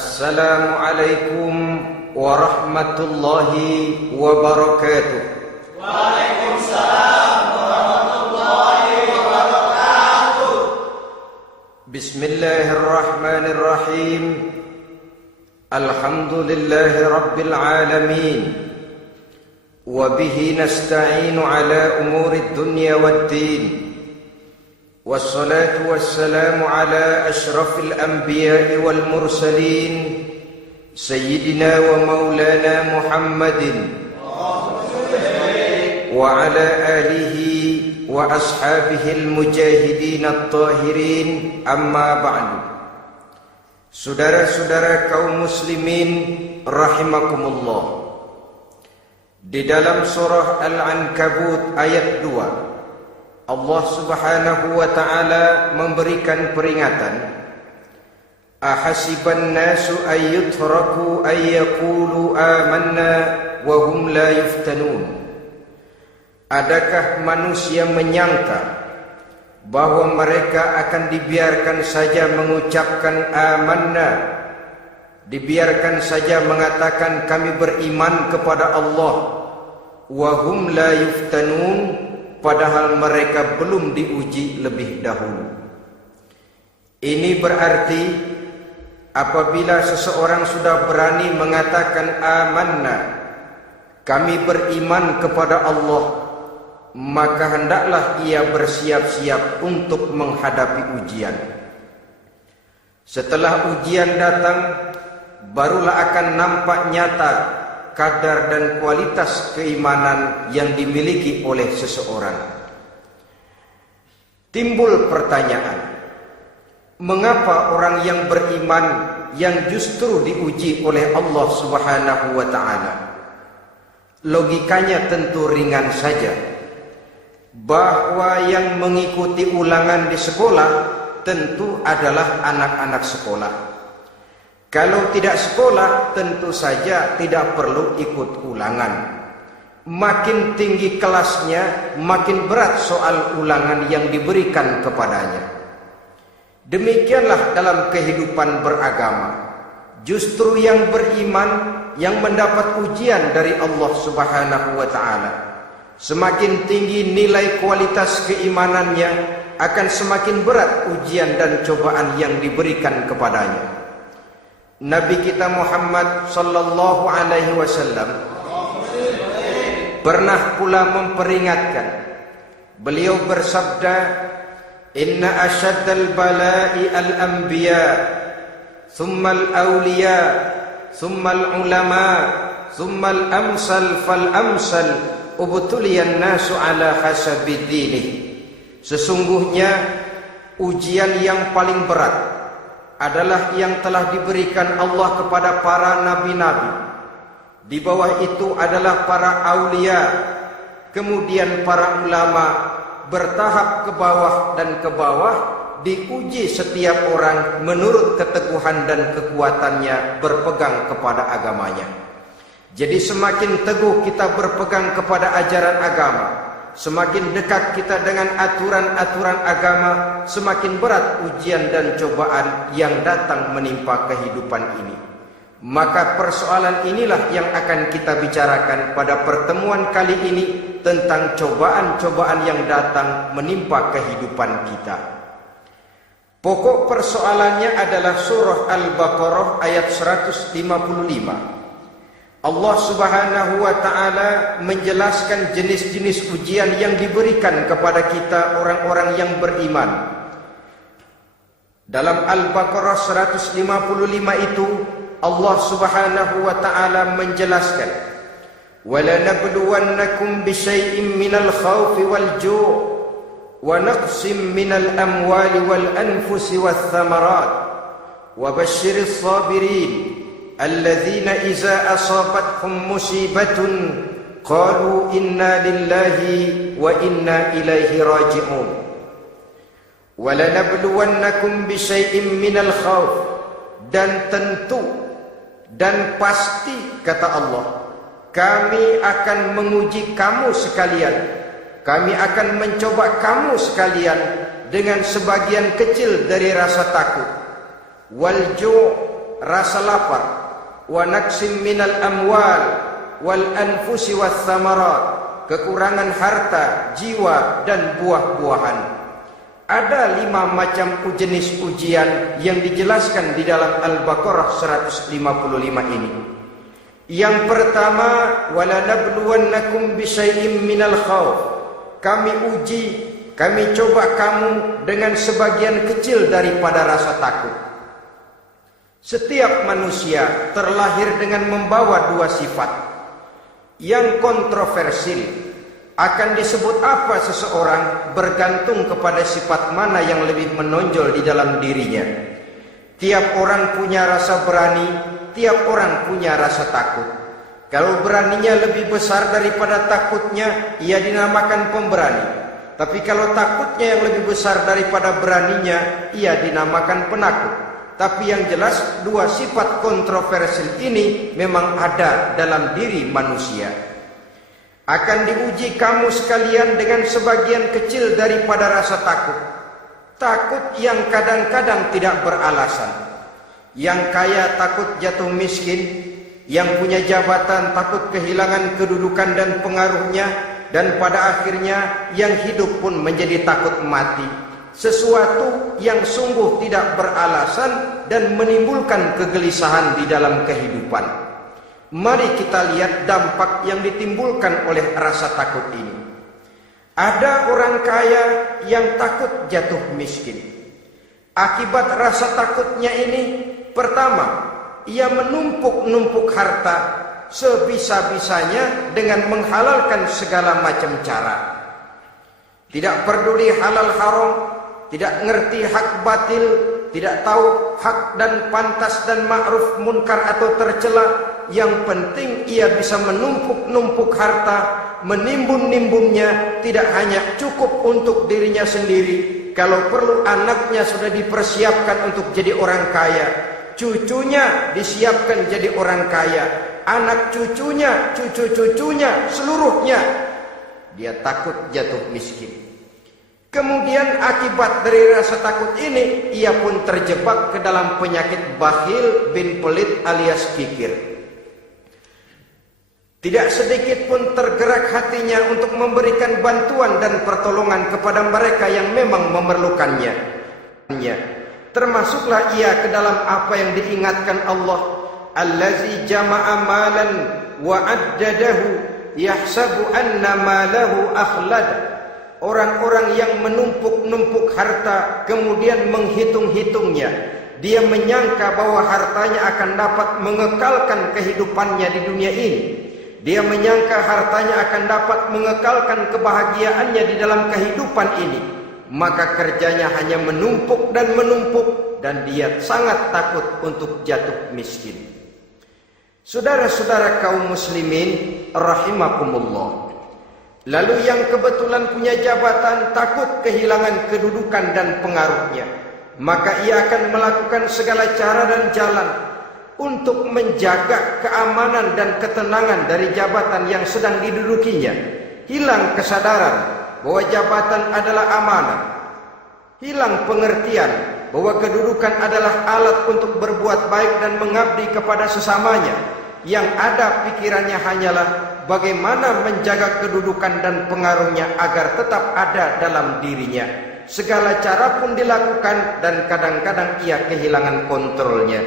Assalamualaikum warahmatullahi wabarakatuh. Waalaikumsalam warahmatullahi wabarakatuh. Bismillahirrahmanirrahim. Alhamdulillahi rabbil alamin. Wa bihi nasta'inu ala umurid dunya waddin. Wassalatu wassalamu ala ashrafil anbiya'i wal mursalin Sayyidina wa maulana Muhammadin wa ala alihi wa ashabihil mujahidin at-tahirin, amma ba'du. Saudara-saudara kaum muslimin rahimakumullah, di dalam surah Al-Ankabut ayat 2 Allah subhanahu wa ta'ala memberikan peringatan. Ahasiban nasu ayyutraku ayyakulu amanna wa hum la yuftanun. Adakah manusia menyangka bahwa mereka akan dibiarkan saja mengucapkan amanna, dibiarkan saja mengatakan kami beriman kepada Allah, wa hum la yuftanun, padahal mereka belum diuji lebih dahulu. Ini berarti apabila seseorang sudah berani mengatakan amanna, kami beriman kepada Allah, maka hendaklah ia bersiap-siap untuk menghadapi ujian. Setelah ujian datang, barulah akan nampak nyata kadar dan kualitas keimanan yang dimiliki oleh seseorang. Timbul pertanyaan, mengapa orang yang beriman yang justru diuji oleh Allah Subhanahu wa ta'ala? Logikanya tentu ringan saja, bahwa yang mengikuti ulangan di sekolah tentu adalah anak-anak sekolah. Kalau tidak sekolah, tentu saja tidak perlu ikut ulangan. Makin tinggi kelasnya, makin berat soal ulangan yang diberikan kepadanya. Demikianlah dalam kehidupan beragama. Justru yang beriman, yang mendapat ujian dari Allah Subhanahu wa ta'ala, semakin tinggi nilai kualitas keimanannya, akan semakin berat ujian dan cobaan yang diberikan kepadanya. Nabi kita Muhammad sallallahu alaihi wasallam pernah pula memperingatkan. Beliau bersabda, "Inna asyaddal bala'i al-anbiya, thumma al-awliya, thumma al-ulama, thumma al-amsal fal-amsal, ubtuliyan nasu ala hasabi dinih." Sesungguhnya ujian yang paling berat adalah yang telah diberikan Allah kepada para nabi-nabi. Di bawah itu adalah para aulia, kemudian para ulama, bertahap ke bawah dan ke bawah, diuji setiap orang menurut keteguhan dan kekuatannya berpegang kepada agamanya. Jadi semakin teguh kita berpegang kepada ajaran agama, semakin dekat kita dengan aturan-aturan agama, semakin berat ujian dan cobaan yang datang menimpa kehidupan ini. Maka persoalan inilah yang akan kita bicarakan pada pertemuan kali ini, tentang cobaan-cobaan yang datang menimpa kehidupan kita. Pokok persoalannya adalah surah Al-Baqarah ayat 155. Allah Subhanahu wa ta'ala menjelaskan jenis-jenis ujian yang diberikan kepada kita orang-orang yang beriman. Dalam Al-Baqarah 155 itu Allah Subhanahu wa ta'ala menjelaskan, "Walanabluwannakum bisyai'im minal khawfi wal ju' wa naqsim minal amwali wal anfusi wath thamarat wa basyiris sabirin alladzina iza asabathum musibatun qalu inna lillahi wa inna ilaihi raji'un." Walanabluwannakum bisyai'im minal khawf, dan tentu dan pasti kata Allah, kami akan menguji kamu sekalian, kami akan mencoba kamu sekalian dengan sebagian kecil dari rasa takut. Wal ju', rasa lapar, wa naqsim minal amwal wal anfusi was thamarat, kekurangan harta, jiwa dan buah-buahan. Ada 5 macam jenis ujian yang dijelaskan di dalam Al-Baqarah 155 ini. Yang pertama, wala nabluwannakum bisyai'im minal khauf. Kami uji, kami coba kamu dengan sebagian kecil daripada rasa takut. Setiap manusia terlahir dengan membawa 2 sifat. Yang kontroversil, akan disebut apa seseorang bergantung kepada sifat mana yang lebih menonjol di dalam dirinya. Tiap orang punya rasa berani, tiap orang punya rasa takut. Kalau beraninya lebih besar daripada takutnya, ia dinamakan pemberani. Tapi kalau takutnya yang lebih besar daripada beraninya, ia dinamakan penakut. Tapi yang jelas 2 sifat kontroversial ini memang ada dalam diri manusia. Akan diuji kamu sekalian dengan sebagian kecil daripada rasa takut. Takut yang kadang-kadang tidak beralasan. Yang kaya takut jatuh miskin, yang punya jabatan takut kehilangan kedudukan dan pengaruhnya, dan pada akhirnya yang hidup pun menjadi takut mati. Sesuatu yang sungguh tidak beralasan dan menimbulkan kegelisahan di dalam kehidupan. Mari kita lihat dampak yang ditimbulkan oleh rasa takut ini. Ada orang kaya yang takut jatuh miskin. Akibat rasa takutnya ini, pertama, ia menumpuk-numpuk harta sebisa-bisanya dengan menghalalkan segala macam cara. Tidak peduli halal haram, tidak ngerti hak batil, tidak tahu hak dan pantas dan ma'ruf munkar atau tercela. Yang penting ia bisa menumpuk-numpuk harta, menimbun-nimbunnya, tidak hanya cukup untuk dirinya sendiri. Kalau perlu anaknya sudah dipersiapkan untuk jadi orang kaya, cucunya disiapkan jadi orang kaya, anak cucunya, cucu-cucunya, seluruhnya. Dia takut jatuh miskin. Kemudian akibat dari rasa takut ini, ia pun terjebak ke dalam penyakit bakhil bin pelit alias kikir. Tidak sedikit pun tergerak hatinya untuk memberikan bantuan dan pertolongan kepada mereka yang memang memerlukannya. Termasuklah ia ke dalam apa yang diingatkan Allah, allazi jama'a malan wa addadahu yahsabu anna malahu akhlad. Orang-orang yang menumpuk-numpuk harta kemudian menghitung-hitungnya. Dia menyangka bahwa hartanya akan dapat mengekalkan kehidupannya di dunia ini. Dia menyangka hartanya akan dapat mengekalkan kebahagiaannya di dalam kehidupan ini. Maka kerjanya hanya menumpuk dan dia sangat takut untuk jatuh miskin. Saudara-saudara kaum muslimin rahimakumullah. Lalu yang kebetulan punya jabatan takut kehilangan kedudukan dan pengaruhnya. Maka ia akan melakukan segala cara dan jalan untuk menjaga keamanan dan ketenangan dari jabatan yang sedang didudukinya. Hilang kesadaran bahwa jabatan adalah amanah. Hilang pengertian bahwa kedudukan adalah alat untuk berbuat baik dan mengabdi kepada sesamanya. Yang ada pikirannya hanyalah bagaimana menjaga kedudukan dan pengaruhnya agar tetap ada dalam dirinya. Segala cara pun dilakukan dan kadang-kadang ia kehilangan kontrolnya.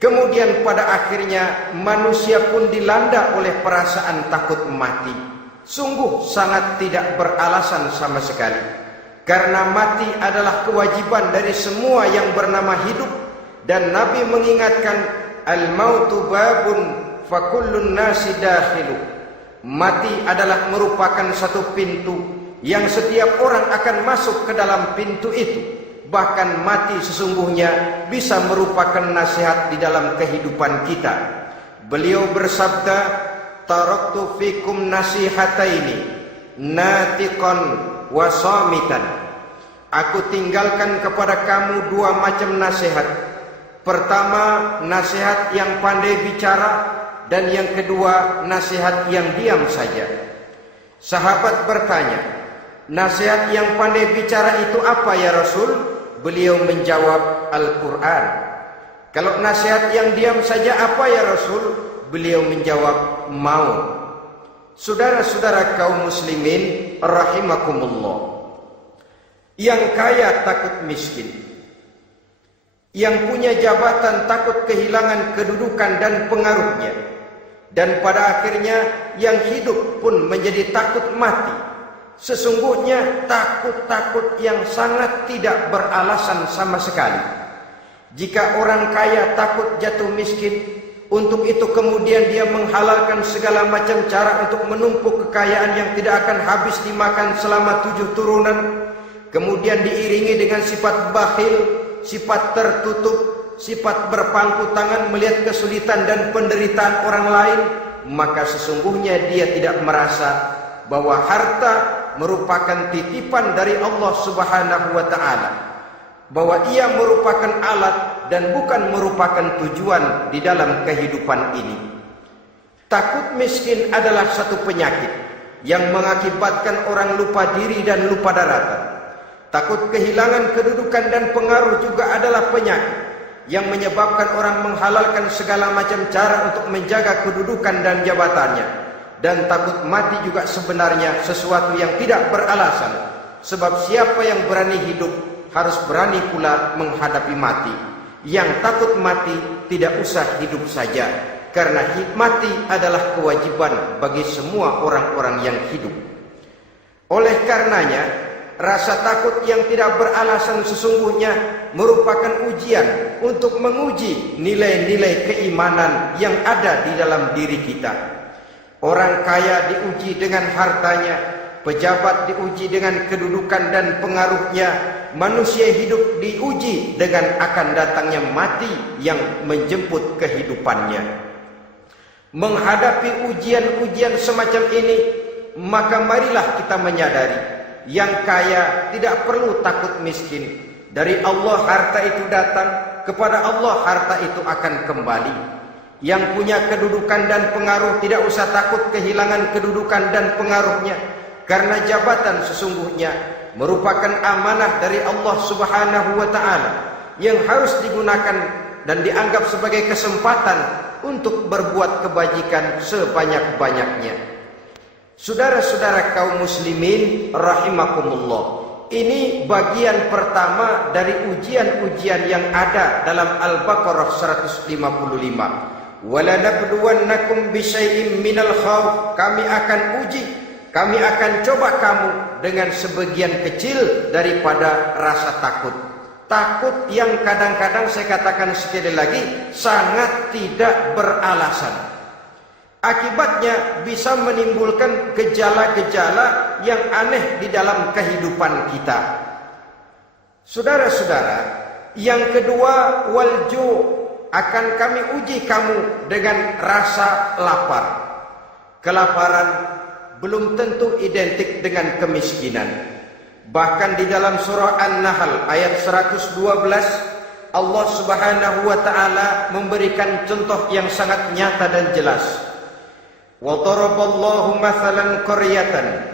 Kemudian pada akhirnya manusia pun dilanda oleh perasaan takut mati. Sungguh sangat tidak beralasan sama sekali. Karena mati adalah kewajiban dari semua yang bernama hidup. Dan Nabi mengingatkan, al-mautu babun fakullun nasi dakhilu. Mati adalah merupakan satu pintu yang setiap orang akan masuk ke dalam pintu itu. Bahkan mati sesungguhnya bisa merupakan nasihat di dalam kehidupan kita. Beliau bersabda, taraktu fikum nasihataini, natiqan wa samitan. Aku tinggalkan kepada kamu 2 macam nasihat. Pertama, nasihat yang pandai bicara, dan yang kedua, nasihat yang diam saja. Sahabat bertanya, nasihat yang pandai bicara itu apa ya Rasul? Beliau menjawab, Al-Quran. Kalau nasihat yang diam saja apa ya Rasul? Beliau menjawab, mau. Saudara-saudara kaum muslimin rahimakumullah, yang kaya takut miskin, yang punya jabatan takut kehilangan kedudukan dan pengaruhnya, dan pada akhirnya yang hidup pun menjadi takut mati. Sesungguhnya takut-takut yang sangat tidak beralasan sama sekali. Jika orang kaya takut jatuh miskin, untuk itu kemudian dia menghalalkan segala macam cara untuk menumpuk kekayaan yang tidak akan habis dimakan selama 7 turunan, kemudian diiringi dengan sifat bakhil, sifat tertutup, sifat berpangku tangan melihat kesulitan dan penderitaan orang lain, maka sesungguhnya dia tidak merasa bahwa harta merupakan titipan dari Allah Subhanahu wa taala, bahwa ia merupakan alat dan bukan merupakan tujuan di dalam kehidupan ini. Takut miskin adalah satu penyakit yang mengakibatkan orang lupa diri dan lupa daratan. Takut kehilangan kedudukan dan pengaruh juga adalah penyakit yang menyebabkan orang menghalalkan segala macam cara untuk menjaga kedudukan dan jabatannya. Dan takut mati juga sebenarnya sesuatu yang tidak beralasan, sebab siapa yang berani hidup harus berani pula menghadapi mati. Yang takut mati tidak usah hidup saja, karena mati adalah kewajiban bagi semua orang-orang yang hidup. Oleh karenanya, rasa takut yang tidak beralasan sesungguhnya merupakan ujian untuk menguji nilai-nilai keimanan yang ada di dalam diri kita. Orang kaya diuji dengan hartanya, pejabat diuji dengan kedudukan dan pengaruhnya, manusia hidup diuji dengan akan datangnya mati yang menjemput kehidupannya. Menghadapi ujian-ujian semacam ini, maka marilah kita menyadari, yang kaya tidak perlu takut miskin. Dari Allah harta itu datang, kepada Allah harta itu akan kembali. Yang punya kedudukan dan pengaruh tidak usah takut kehilangan kedudukan dan pengaruhnya, karena jabatan sesungguhnya merupakan amanah dari Allah Subhanahu wa taala yang harus digunakan dan dianggap sebagai kesempatan untuk berbuat kebajikan sebanyak-banyaknya. Saudara-saudara kaum muslimin rahimakumullah, ini bagian pertama dari ujian-ujian yang ada dalam Al-Baqarah 155. Walanabluwannakum bisyai'im minal khauf, kami akan uji, kami akan coba kamu dengan sebagian kecil daripada rasa takut. Takut yang kadang-kadang saya katakan sekali lagi sangat tidak beralasan. Akibatnya bisa menimbulkan gejala-gejala yang aneh di dalam kehidupan kita. Saudara-saudara, yang kedua, walju, akan kami uji kamu dengan rasa lapar. Kelaparan belum tentu identik dengan kemiskinan. Bahkan di dalam surah An-Nahl ayat 112, Allah Subhanahu wa taala memberikan contoh yang sangat nyata dan jelas. Wa daraballahu mathalan qaryatan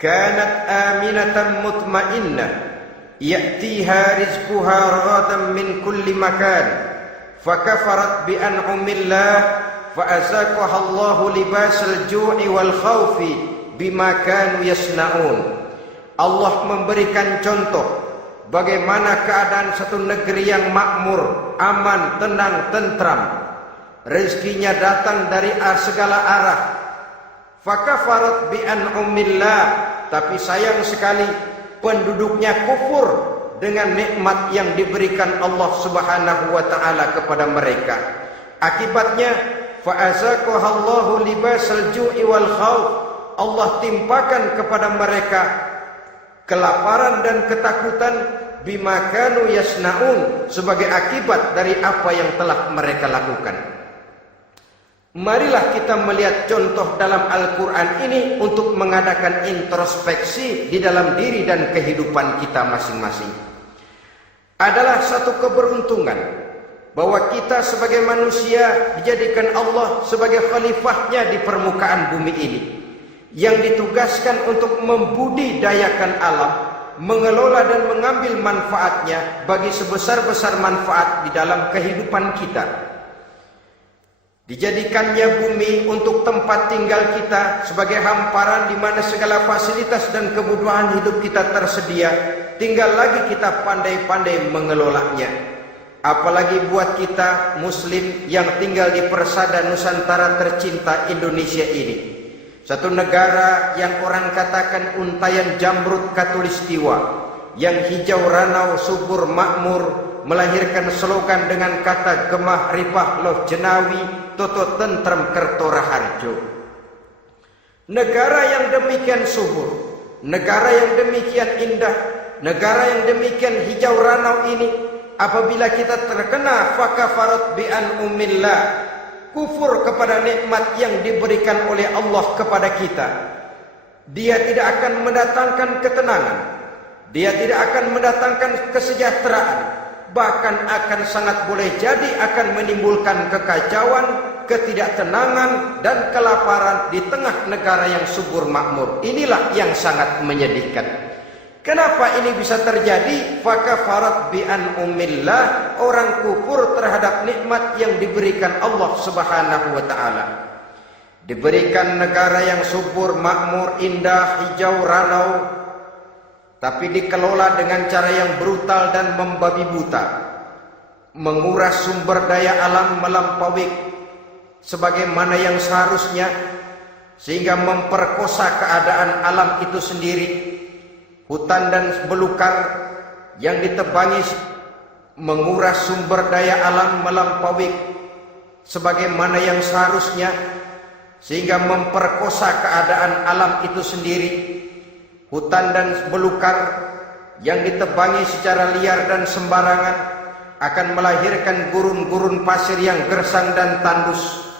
kanat aminatan mutmainnah ya'tiha rizquha ragadan min kulli makan fakafarat bi an'amillah fa'azaqaha Allahu libasal ju'i wal khaufi bima kanu yasnaun. Allah memberikan contoh bagaimana keadaan satu negeri yang makmur, aman, tenang, tentram. Rezekinya datang dari segala arah. Fakafarat bi an'amillah, tapi sayang sekali penduduknya kufur dengan nikmat yang diberikan Allah Subhanahu wa taala kepada mereka. Akibatnya fa'azaqaha Allahu libasal ju'i wal khauf, Allah timpakan kepada mereka kelaparan dan ketakutan bima kanu yasnaun, sebagai akibat dari apa yang telah mereka lakukan. Marilah kita melihat contoh dalam Al-Quran ini untuk mengadakan introspeksi di dalam diri dan kehidupan kita masing-masing. Adalah satu keberuntungan bahwa kita sebagai manusia dijadikan Allah sebagai khalifahnya di permukaan bumi ini, yang ditugaskan untuk membudidayakan alam, mengelola dan mengambil manfaatnya bagi sebesar-besar manfaat di dalam kehidupan kita. Dijadikannya bumi untuk tempat tinggal kita sebagai hamparan di mana segala fasilitas dan kebutuhan hidup kita tersedia, tinggal lagi kita pandai-pandai mengelolanya. Apalagi buat kita muslim yang tinggal di persada Nusantara tercinta Indonesia ini. Satu negara yang orang katakan untayan jamrut katulistiwa, yang hijau ranau subur makmur, melahirkan slogan dengan kata gemah ripah loh jenawi toto tentrem kerto raharjo. Negara yang demikian subur, negara yang demikian indah, negara yang demikian hijau ranau ini, apabila kita terkena fakafarat bi an umillah, kufur kepada nikmat yang diberikan oleh Allah kepada kita, dia tidak akan mendatangkan ketenangan, dia tidak akan mendatangkan kesejahteraan, bahkan akan sangat boleh jadi akan menimbulkan kekacauan, ketidaktenangan dan kelaparan di tengah negara yang subur makmur. Inilah yang sangat menyedihkan. Kenapa ini bisa terjadi? Fakafarat bi an umillah, orang kufur terhadap nikmat yang diberikan Allah Subhanahu wa taala. Diberikan negara yang subur, makmur, indah, hijau ranau, tapi dikelola dengan cara yang brutal dan membabi buta. Menguras sumber daya alam melampaui sebagaimana yang seharusnya, sehingga memperkosa keadaan alam itu sendiri. Hutan dan belukar yang ditebangi menguras sumber daya alam melampaui sebagaimana yang seharusnya, sehingga memperkosa keadaan alam itu sendiri. Hutan dan belukar yang ditebangi secara liar dan sembarangan akan melahirkan gurun-gurun pasir yang gersang dan tandus,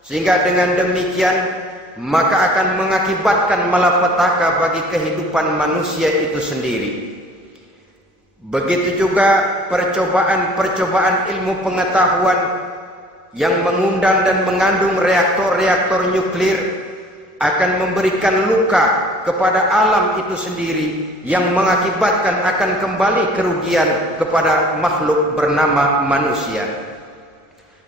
sehingga dengan demikian maka akan mengakibatkan malapetaka bagi kehidupan manusia itu sendiri. Begitu juga percobaan-percobaan ilmu pengetahuan yang mengundang dan mengandung reaktor-reaktor nuklir akan memberikan luka kepada alam itu sendiri, yang mengakibatkan akan kembali kerugian kepada makhluk bernama manusia.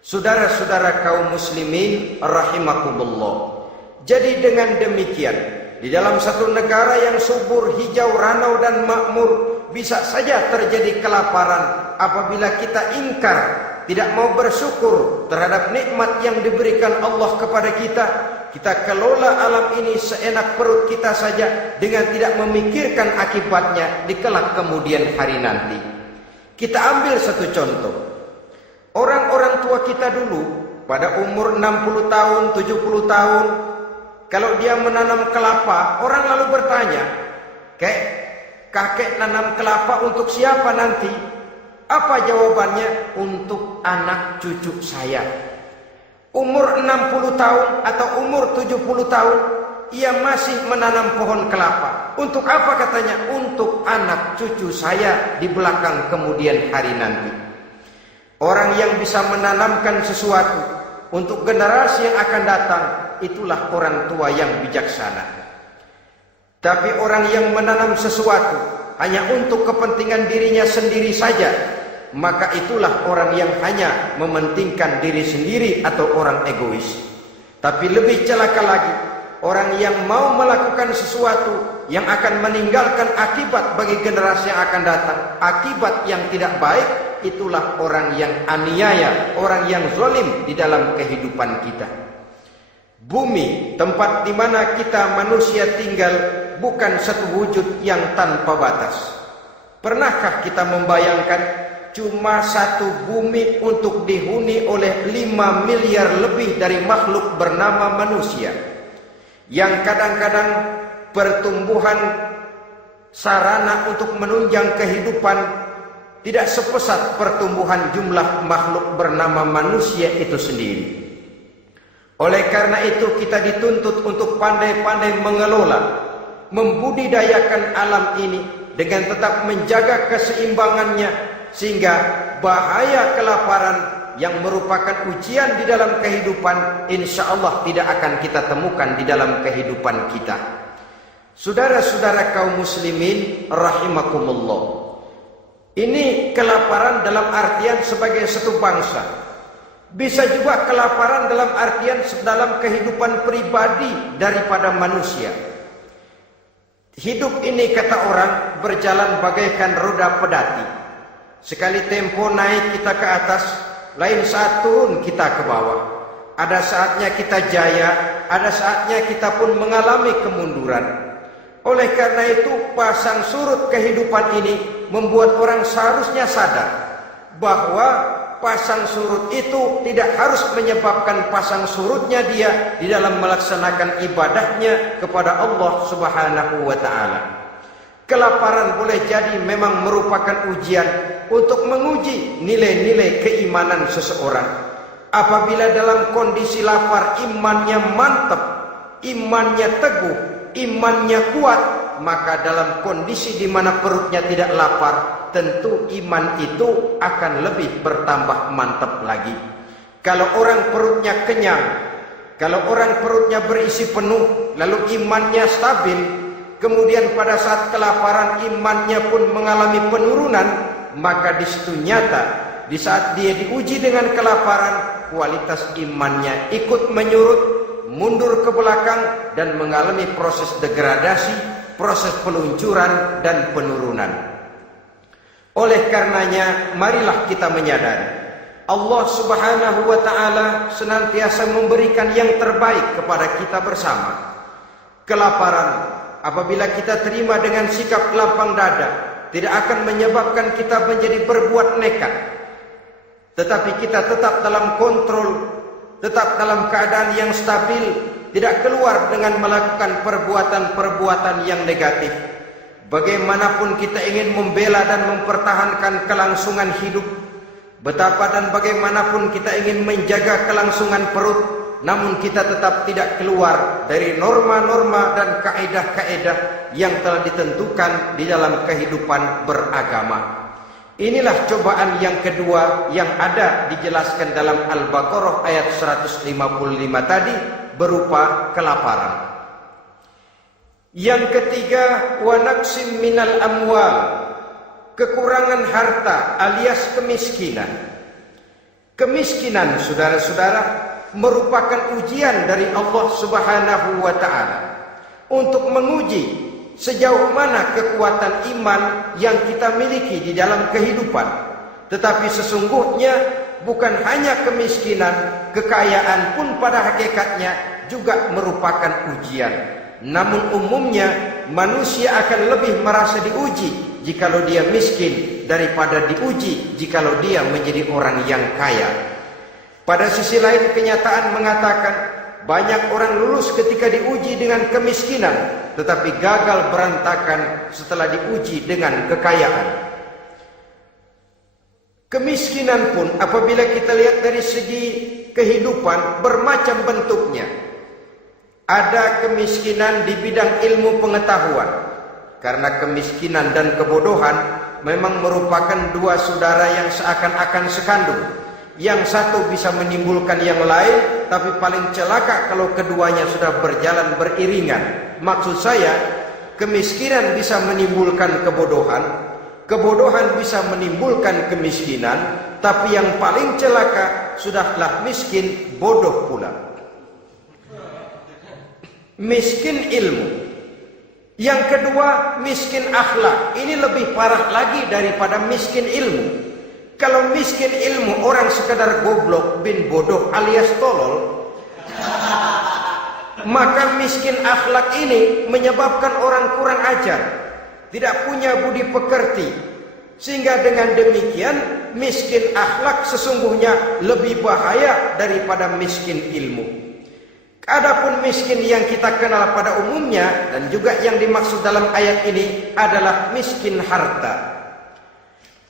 Saudara-saudara kaum muslimin rahimakumullah. Jadi dengan demikian, di dalam satu negara yang subur, hijau, ranau dan makmur, bisa saja terjadi kelaparan apabila kita ingkar, tidak mau bersyukur terhadap nikmat yang diberikan Allah kepada kita. Kita kelola alam ini seenak perut kita saja dengan tidak memikirkan akibatnya di kelak kemudian hari nanti. Kita ambil satu contoh. Orang-orang tua kita dulu pada umur 60 tahun, 70 tahun, kalau dia menanam kelapa, orang lalu bertanya, kakek nanam kelapa untuk siapa nanti? Apa jawabannya? Untuk anak cucu saya. Umur 60 tahun atau umur 70 tahun, ia masih menanam pohon kelapa. Untuk apa katanya? Untuk anak cucu saya di belakang kemudian hari nanti. Orang yang bisa menanamkan sesuatu untuk generasi yang akan datang, itulah orang tua yang bijaksana. Tapi orang yang menanam sesuatu hanya untuk kepentingan dirinya sendiri saja, maka itulah orang yang hanya mementingkan diri sendiri atau orang egois. Tapi lebih celaka lagi, orang yang mau melakukan sesuatu yang akan meninggalkan akibat bagi generasi yang akan datang, akibat yang tidak baik, itulah orang yang aniaya, orang yang zalim di dalam kehidupan kita. Bumi, tempat di mana kita manusia tinggal, bukan satu wujud yang tanpa batas. Pernahkah kita membayangkan cuma satu bumi untuk dihuni oleh 5 miliar lebih dari makhluk bernama manusia, yang kadang-kadang pertumbuhan sarana untuk menunjang kehidupan tidak sepesat pertumbuhan jumlah makhluk bernama manusia itu sendiri. Oleh karena itu kita dituntut untuk pandai-pandai mengelola, membudidayakan alam ini dengan tetap menjaga keseimbangannya, sehingga bahaya kelaparan yang merupakan ujian di dalam kehidupan, insya Allah tidak akan kita temukan di dalam kehidupan kita. Saudara-saudara kaum muslimin rahimakumullah, ini kelaparan dalam artian sebagai satu bangsa. Bisa juga kelaparan dalam artian dalam kehidupan pribadi daripada manusia. Hidup ini kata orang berjalan bagaikan roda pedati. Sekali tempo naik kita ke atas, lain saat turun kita ke bawah. Ada saatnya kita jaya, ada saatnya kita pun mengalami kemunduran. Oleh karena itu pasang surut kehidupan ini membuat orang seharusnya sadar bahwa pasang surut itu tidak harus menyebabkan pasang surutnya dia di dalam melaksanakan ibadahnya kepada Allah Subhanahu wa ta'ala. Kelaparan boleh jadi memang merupakan ujian untuk menguji nilai-nilai keimanan seseorang. Apabila dalam kondisi lapar imannya mantap, imannya teguh, imannya kuat, maka dalam kondisi di mana perutnya tidak lapar, tentu iman itu akan lebih bertambah mantap lagi. Kalau orang perutnya kenyang, kalau orang perutnya berisi penuh, lalu imannya stabil, kemudian pada saat kelaparan imannya pun mengalami penurunan, maka di situ nyata, di saat dia diuji dengan kelaparan, kualitas imannya ikut menyurut, mundur ke belakang, dan mengalami proses degradasi, proses peluncuran dan penurunan. Oleh karenanya, marilah kita menyadari Allah Subhanahu wa ta'ala senantiasa memberikan yang terbaik kepada kita bersama. Kelaparan, apabila kita terima dengan sikap lapang dada, tidak akan menyebabkan kita menjadi berbuat nekat. Tetapi kita tetap dalam kontrol, tetap dalam keadaan yang stabil, tidak keluar dengan melakukan perbuatan-perbuatan yang negatif. Bagaimanapun kita ingin membela dan mempertahankan kelangsungan hidup, betapa dan bagaimanapun kita ingin menjaga kelangsungan perut, namun kita tetap tidak keluar dari norma-norma dan kaedah-kaedah yang telah ditentukan di dalam kehidupan beragama. Inilah cobaan yang kedua yang ada dijelaskan dalam Al-Baqarah ayat 155 tadi, berupa kelaparan. Yang ketiga, wa naqsim minal amwal, kekurangan harta alias kemiskinan. Kemiskinan, saudara-saudara, merupakan ujian dari Allah Subhanahu wa ta'ala untuk menguji sejauh mana kekuatan iman yang kita miliki di dalam kehidupan. Tetapi sesungguhnya bukan hanya kemiskinan, kekayaan pun pada hakikatnya juga merupakan ujian. Namun umumnya manusia akan lebih merasa diuji jikalau dia miskin daripada diuji jikalau dia menjadi orang yang kaya. Pada sisi lain kenyataan mengatakan banyak orang lulus ketika diuji dengan kemiskinan, tetapi gagal berantakan setelah diuji dengan kekayaan. Kemiskinan pun apabila kita lihat dari segi kehidupan bermacam bentuknya. Ada kemiskinan di bidang ilmu pengetahuan, karena kemiskinan dan kebodohan memang merupakan dua saudara yang seakan-akan sekandung. Yang satu bisa menimbulkan yang lain, tapi paling celaka kalau keduanya sudah berjalan beriringan. Maksud saya, kemiskinan bisa menimbulkan kebodohan, kebodohan bisa menimbulkan kemiskinan, tapi yang paling celaka sudahlah miskin, bodoh pula. Miskin ilmu. Yang kedua, miskin akhlak. Ini lebih parah lagi daripada miskin ilmu. Kalau miskin ilmu orang sekadar goblok bin bodoh alias tolol, maka miskin akhlak ini menyebabkan orang kurang ajar, tidak punya budi pekerti. Sehingga dengan demikian miskin akhlak sesungguhnya lebih bahaya daripada miskin ilmu. Adapun miskin yang kita kenal pada umumnya dan juga yang dimaksud dalam ayat ini adalah miskin harta.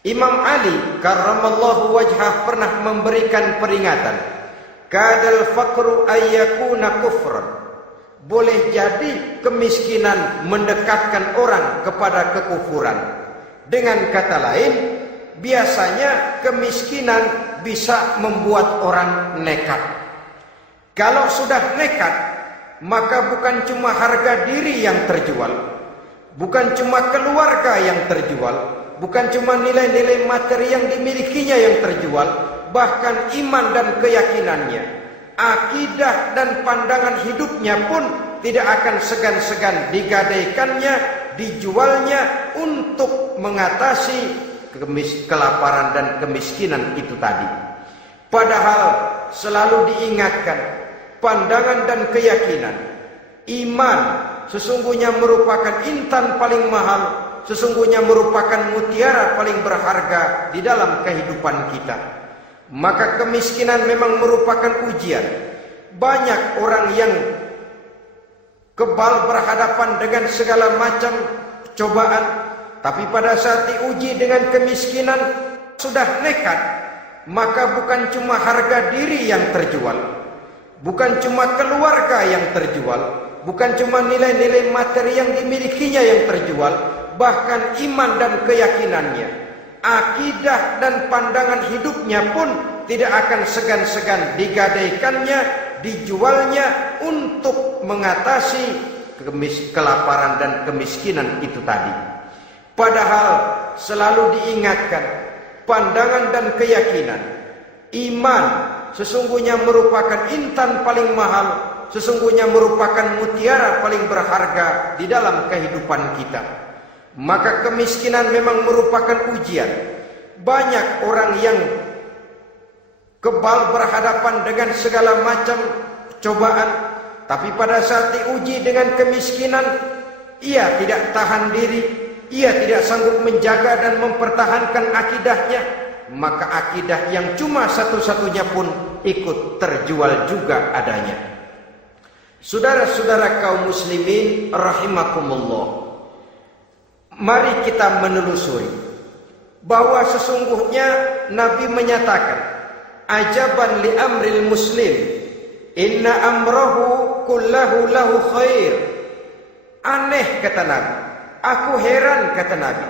Imam Ali karramallahu wajhah pernah memberikan peringatan, kadal faqru ayyakuna kufran. Boleh jadi kemiskinan mendekatkan orang kepada kekufuran. Dengan kata lain, biasanya kemiskinan bisa membuat orang nekat. Kalau sudah nekat, maka bukan cuma harga diri yang terjual, bukan cuma keluarga yang terjual, bukan cuma nilai-nilai materi yang dimilikinya yang terjual, bahkan iman dan keyakinannya, akidah dan pandangan hidupnya pun tidak akan segan-segan digadaikannya, dijualnya untuk mengatasi kelaparan dan kemiskinan itu tadi. Padahal selalu diingatkan, pandangan dan keyakinan, iman sesungguhnya merupakan intan paling mahal, sesungguhnya merupakan mutiara paling berharga di dalam kehidupan kita. Maka kemiskinan memang merupakan ujian. Banyak orang yang kebal berhadapan dengan segala macam cobaan, tapi pada saat diuji dengan kemiskinan sudah nekat, maka bukan cuma harga diri yang terjual, bukan cuma keluarga yang terjual, bukan cuma nilai-nilai materi yang dimilikinya yang terjual, bahkan iman dan keyakinannya, akidah dan pandangan hidupnya pun tidak akan segan-segan digadaikannya, dijualnya untuk mengatasi kelaparan dan kemiskinan itu tadi. Padahal selalu diingatkan, pandangan dan keyakinan, iman sesungguhnya merupakan intan paling mahal, sesungguhnya merupakan mutiara paling berharga di dalam kehidupan kita. Maka kemiskinan memang merupakan ujian. Banyak orang yang kebal berhadapan dengan segala macam cobaan, tapi pada saat diuji dengan kemiskinan, ia tidak tahan diri, ia tidak sanggup menjaga dan mempertahankan akidahnya, maka akidah yang cuma satu-satunya pun ikut terjual juga adanya. Saudara-saudara kaum muslimin rahimakumullah, mari kita menelusuri bahwa sesungguhnya Nabi menyatakan, ajaban li amril muslim, inna amrahu kullahu lahu khair. Aneh kata Nabi, aku heran kata Nabi,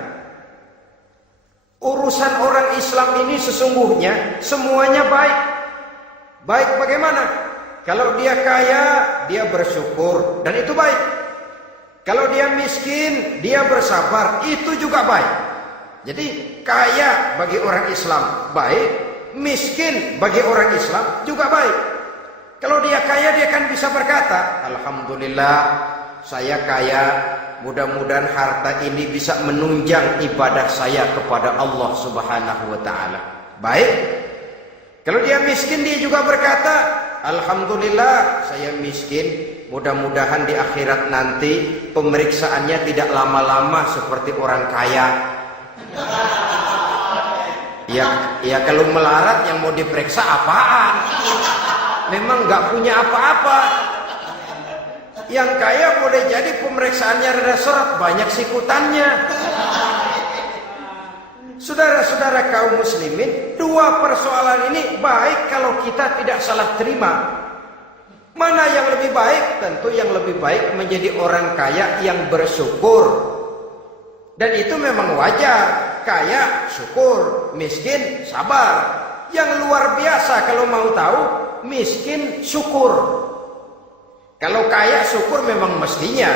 urusan orang Islam ini sesungguhnya semuanya baik. Baik bagaimana? Kalau dia kaya, dia bersyukur, dan itu baik. Kalau dia miskin, dia bersabar, itu juga baik. Jadi kaya bagi orang Islam baik, miskin bagi orang Islam juga baik. Kalau dia kaya, dia kan bisa berkata, alhamdulillah saya kaya, mudah-mudahan harta ini bisa menunjang ibadah saya kepada Allah Subhanahu wa taala. Baik. Kalau dia miskin, dia juga berkata, alhamdulillah saya miskin, mudah-mudahan di akhirat nanti pemeriksaannya tidak lama-lama seperti orang kaya. Ya kalau melarat yang mau diperiksa apaan? Memang nggak punya apa-apa. Yang kaya boleh jadi pemeriksaannya rada seret, banyak sikutannya. Saudara-saudara kaum muslimin, dua persoalan ini baik kalau kita tidak salah terima. Mana yang lebih baik? Tentu yang lebih baik menjadi orang kaya yang bersyukur. Dan itu memang wajar. Kaya syukur, miskin sabar. Yang luar biasa kalau mau tahu, miskin syukur. Kalau kaya syukur memang mestinya.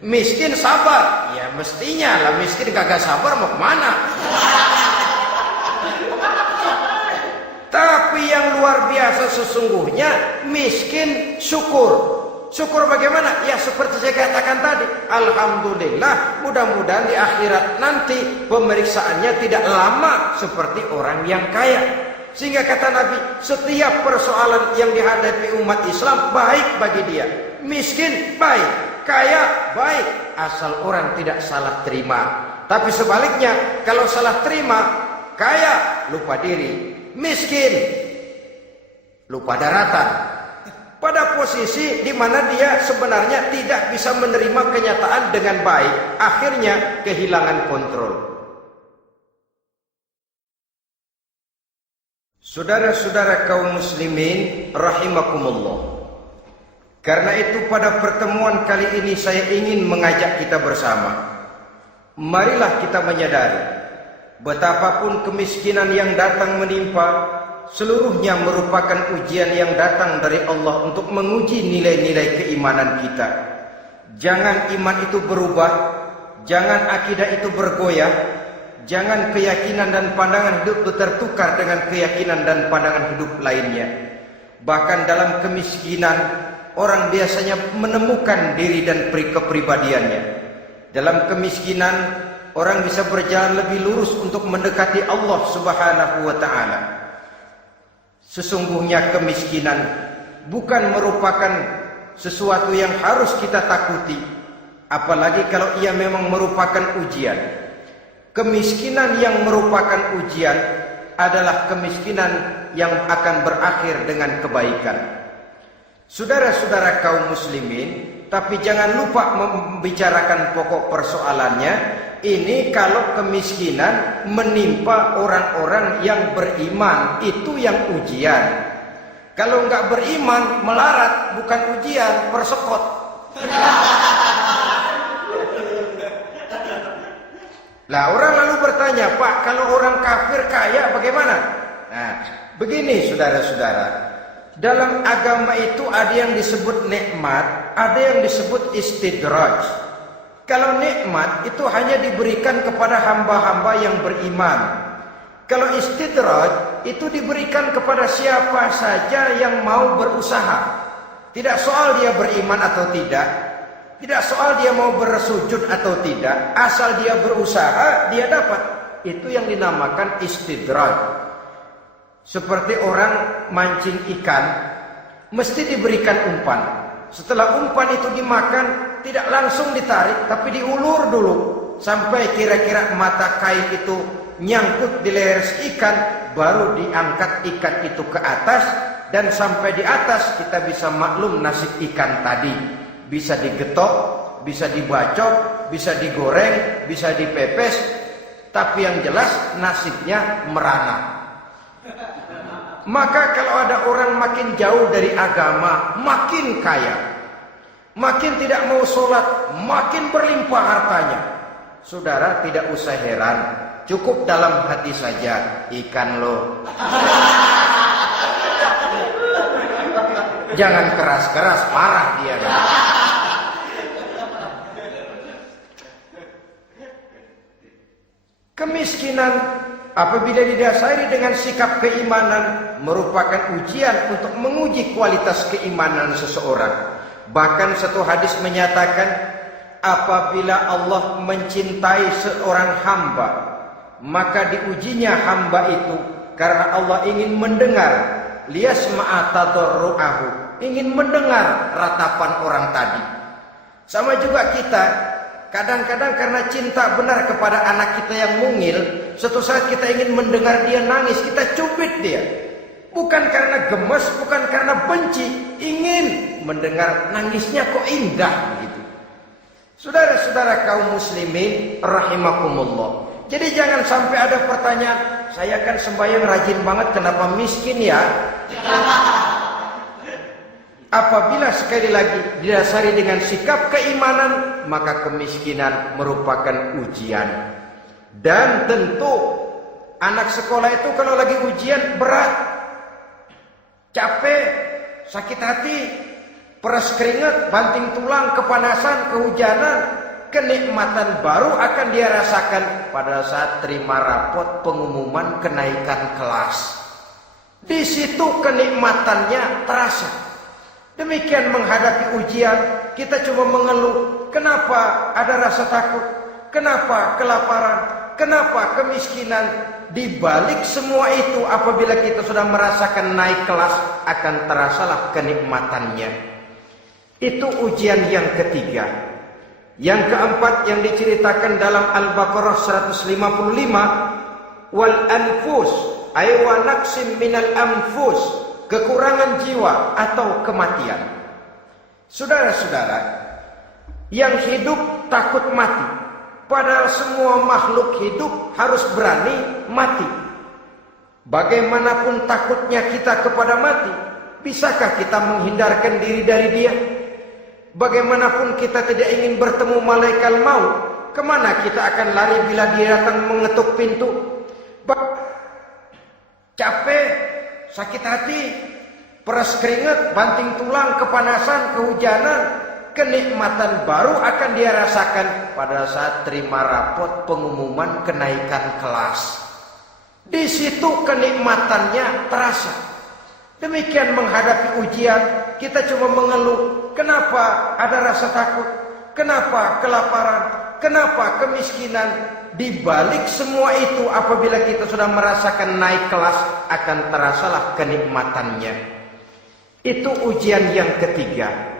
Miskin sabar, ya mestinya lah. Miskin kagak sabar mau kemana? Tapi yang luar biasa sesungguhnya miskin syukur. Syukur bagaimana? Ya seperti saya katakan tadi, alhamdulillah, mudah-mudahan di akhirat nanti pemeriksaannya tidak lama seperti orang yang kaya. Sehingga kata Nabi, setiap persoalan yang dihadapi umat Islam baik bagi dia. Miskin baik, kaya baik, asal orang tidak salah terima. Tapi sebaliknya, kalau salah terima, kaya lupa diri, miskin lupa daratan. Pada posisi di mana dia sebenarnya tidak bisa menerima kenyataan dengan baik, akhirnya kehilangan kontrol. Saudara-saudara kaum muslimin rahimakumullah. Karena itu pada pertemuan kali ini saya ingin mengajak kita bersama. Marilah kita menyadari betapapun kemiskinan yang datang menimpa, seluruhnya merupakan ujian yang datang dari Allah untuk menguji nilai-nilai keimanan kita. Jangan iman itu berubah, jangan akidah itu bergoyah, jangan keyakinan dan pandangan hidup itu tertukar dengan keyakinan dan pandangan hidup lainnya. Bahkan dalam kemiskinan, orang biasanya menemukan diri dan kepribadiannya. Dalam kemiskinan, orang bisa berjalan lebih lurus untuk mendekati Allah Subhanahu wa ta'ala. Sesungguhnya kemiskinan bukan merupakan sesuatu yang harus kita takuti, apalagi kalau ia memang merupakan ujian. Kemiskinan yang merupakan ujian adalah kemiskinan yang akan berakhir dengan kebaikan. Saudara-saudara kaum muslimin, tapi jangan lupa membicarakan pokok persoalannya. Ini kalau kemiskinan menimpa orang-orang yang beriman, itu yang ujian. Kalau enggak beriman, melarat, bukan ujian, persekot. Lah orang lalu bertanya, Pak, kalau orang kafir kaya bagaimana? Nah, begini saudara-saudara, dalam agama itu ada yang disebut nikmat, ada yang disebut istidraj. Kalau nikmat itu hanya diberikan kepada hamba-hamba yang beriman. Kalau istidraj itu diberikan kepada siapa saja yang mau berusaha. Tidak soal dia beriman atau tidak, tidak soal dia mau bersujud atau tidak, asal dia berusaha dia dapat. Itu yang dinamakan istidraj. Seperti orang mancing ikan, mesti diberikan umpan. Setelah umpan itu dimakan, tidak langsung ditarik, tapi diulur dulu sampai kira-kira mata kain itu nyangkut di leher si ikan, baru diangkat ikan itu ke atas, dan sampai di atas kita bisa maklum nasib ikan tadi. Bisa digetok, bisa dibacok, bisa digoreng, bisa dipepes, tapi yang jelas nasibnya merana. Maka kalau ada orang makin jauh dari agama, makin kaya, makin tidak mau sholat, makin berlimpah hartanya, saudara tidak usah heran, cukup dalam hati saja, ikan lo. Jangan keras-keras, marah dia. Kemiskinan apabila didasari dengan sikap keimanan merupakan ujian untuk menguji kualitas keimanan seseorang. Bahkan satu hadis menyatakan, apabila Allah mencintai seorang hamba, maka diujinya hamba itu karena Allah ingin mendengar liyasma'a tadarru'ahu, ingin mendengar ratapan orang tadi. Sama juga kita, kadang-kadang karena cinta benar kepada anak kita yang mungil, suatu saat kita ingin mendengar dia nangis, kita cubit dia. Bukan karena gemes, bukan karena benci, ingin mendengar nangisnya kok indah begitu. Saudara-saudara kaum muslimin rahimakumullah. Jadi jangan sampai ada pertanyaan, saya kan sembahyang rajin banget, kenapa miskin ya? Apabila sekali lagi didasari dengan sikap keimanan, maka kemiskinan merupakan ujian. Dan tentu anak sekolah itu kalau lagi ujian berat, capek, sakit hati, peras keringat, banting tulang, kepanasan, kehujanan, kenikmatan baru akan dia rasakan pada saat terima rapot pengumuman kenaikan kelas. Di situ kenikmatannya terasa. Demikian menghadapi ujian, kita cuma mengeluh, kenapa ada rasa takut, kenapa kelaparan, kenapa kemiskinan. Di balik semua itu, apabila kita sudah merasakan naik kelas, akan terasalah kenikmatannya. Itu ujian yang ketiga. Yang keempat yang diceritakan dalam Al-Baqarah 155, wal anfus ay wa naqsim minal anfus, kekurangan jiwa atau kematian. Saudara-saudara, yang hidup takut mati. Padahal semua makhluk hidup harus berani mati. Bagaimanapun takutnya kita kepada mati, bisakah kita menghindarkan diri dari dia? Bagaimanapun kita tidak ingin bertemu malaikat maut, kemana kita akan lari bila dia datang mengetuk pintu? Capek, sakit hati, peras keringat, banting tulang, kepanasan, kehujanan. Kenikmatan baru akan dia rasakan pada saat terima rapot pengumuman kenaikan kelas. Di situ kenikmatannya terasa. Demikian menghadapi ujian, kita cuma mengeluh. Kenapa ada rasa takut? Kenapa kelaparan? Kenapa kemiskinan? Di balik semua itu, apabila kita sudah merasakan naik kelas, akan terasalah kenikmatannya. Itu ujian yang ketiga.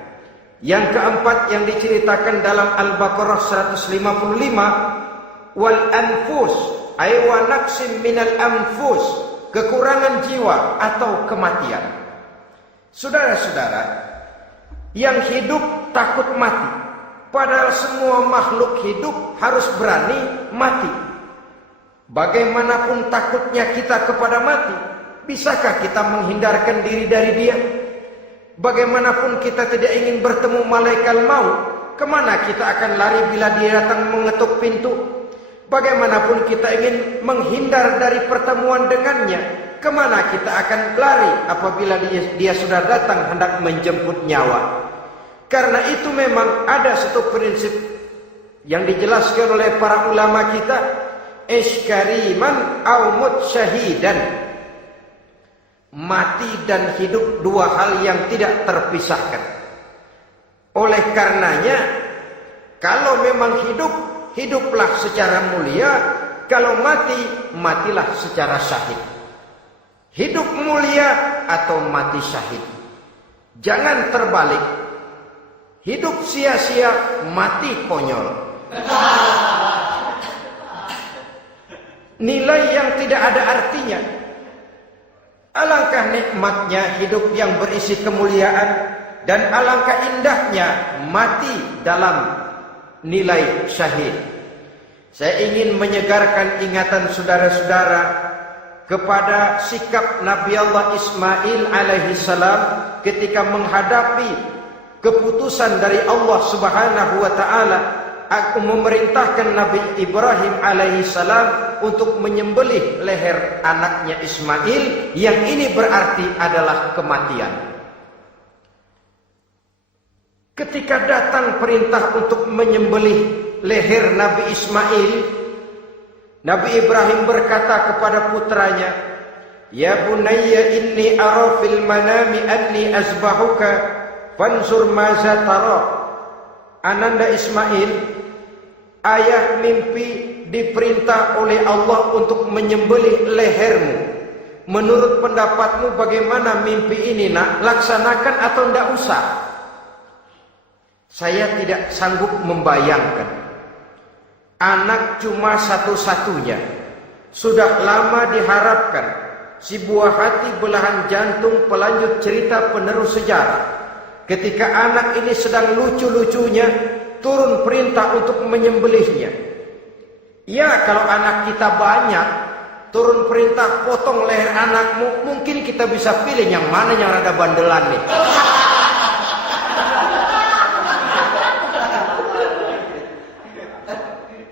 Yang keempat yang diceritakan dalam Al-Baqarah 155, wal anfus ay wa naqsim minal anfus, kekurangan jiwa atau kematian. Saudara-saudara, yang hidup takut mati, padahal semua makhluk hidup harus berani mati. Bagaimanapun takutnya kita kepada mati, bisakah kita menghindarkan diri dari dia? Bagaimanapun kita tidak ingin bertemu malaikat maut, kemana kita akan lari bila dia datang mengetuk pintu? Bagaimanapun kita ingin menghindar dari pertemuan dengannya, kemana kita akan lari apabila dia sudah datang hendak menjemput nyawa? Karena itu memang ada satu prinsip yang dijelaskan oleh para ulama kita, iskariman au mut syahidan. Mati dan hidup dua hal yang tidak terpisahkan. Oleh karenanya, kalau memang hidup, hiduplah secara mulia. Kalau mati, matilah secara syahid. Hidup mulia atau mati syahid. Jangan terbalik. Hidup sia-sia, mati konyol. Nilai yang tidak ada artinya. Alangkah nikmatnya hidup yang berisi kemuliaan, dan alangkah indahnya mati dalam nilai syahid. Saya ingin menyegarkan ingatan saudara-saudara kepada sikap Nabi Allah Ismail alaihi salam ketika menghadapi keputusan dari Allah Subhanahu wa taala. Aku memerintahkan Nabi Ibrahim alaihi salam untuk menyembelih leher anaknya Ismail, yang ini berarti adalah kematian. Ketika datang perintah untuk menyembelih leher Nabi Ismail, Nabi Ibrahim berkata kepada putranya, "Ya bunayya inni ara fil manami anni azbahuka fanzur maza tara." Ananda Ismail, ayah mimpi diperintah oleh Allah untuk menyembelih lehermu. Menurut pendapatmu bagaimana mimpi ini, nak? Laksanakan atau tidak usah? Saya tidak sanggup membayangkan. Anak cuma satu-satunya. Sudah lama diharapkan. Si buah hati, belahan jantung, pelanjut cerita, penerus sejarah. Ketika anak ini sedang lucu-lucunya, turun perintah untuk menyembelihnya. Ya, kalau anak kita banyak, turun perintah potong leher anakmu, mungkin kita bisa pilih yang mana yang rada bandelan nih.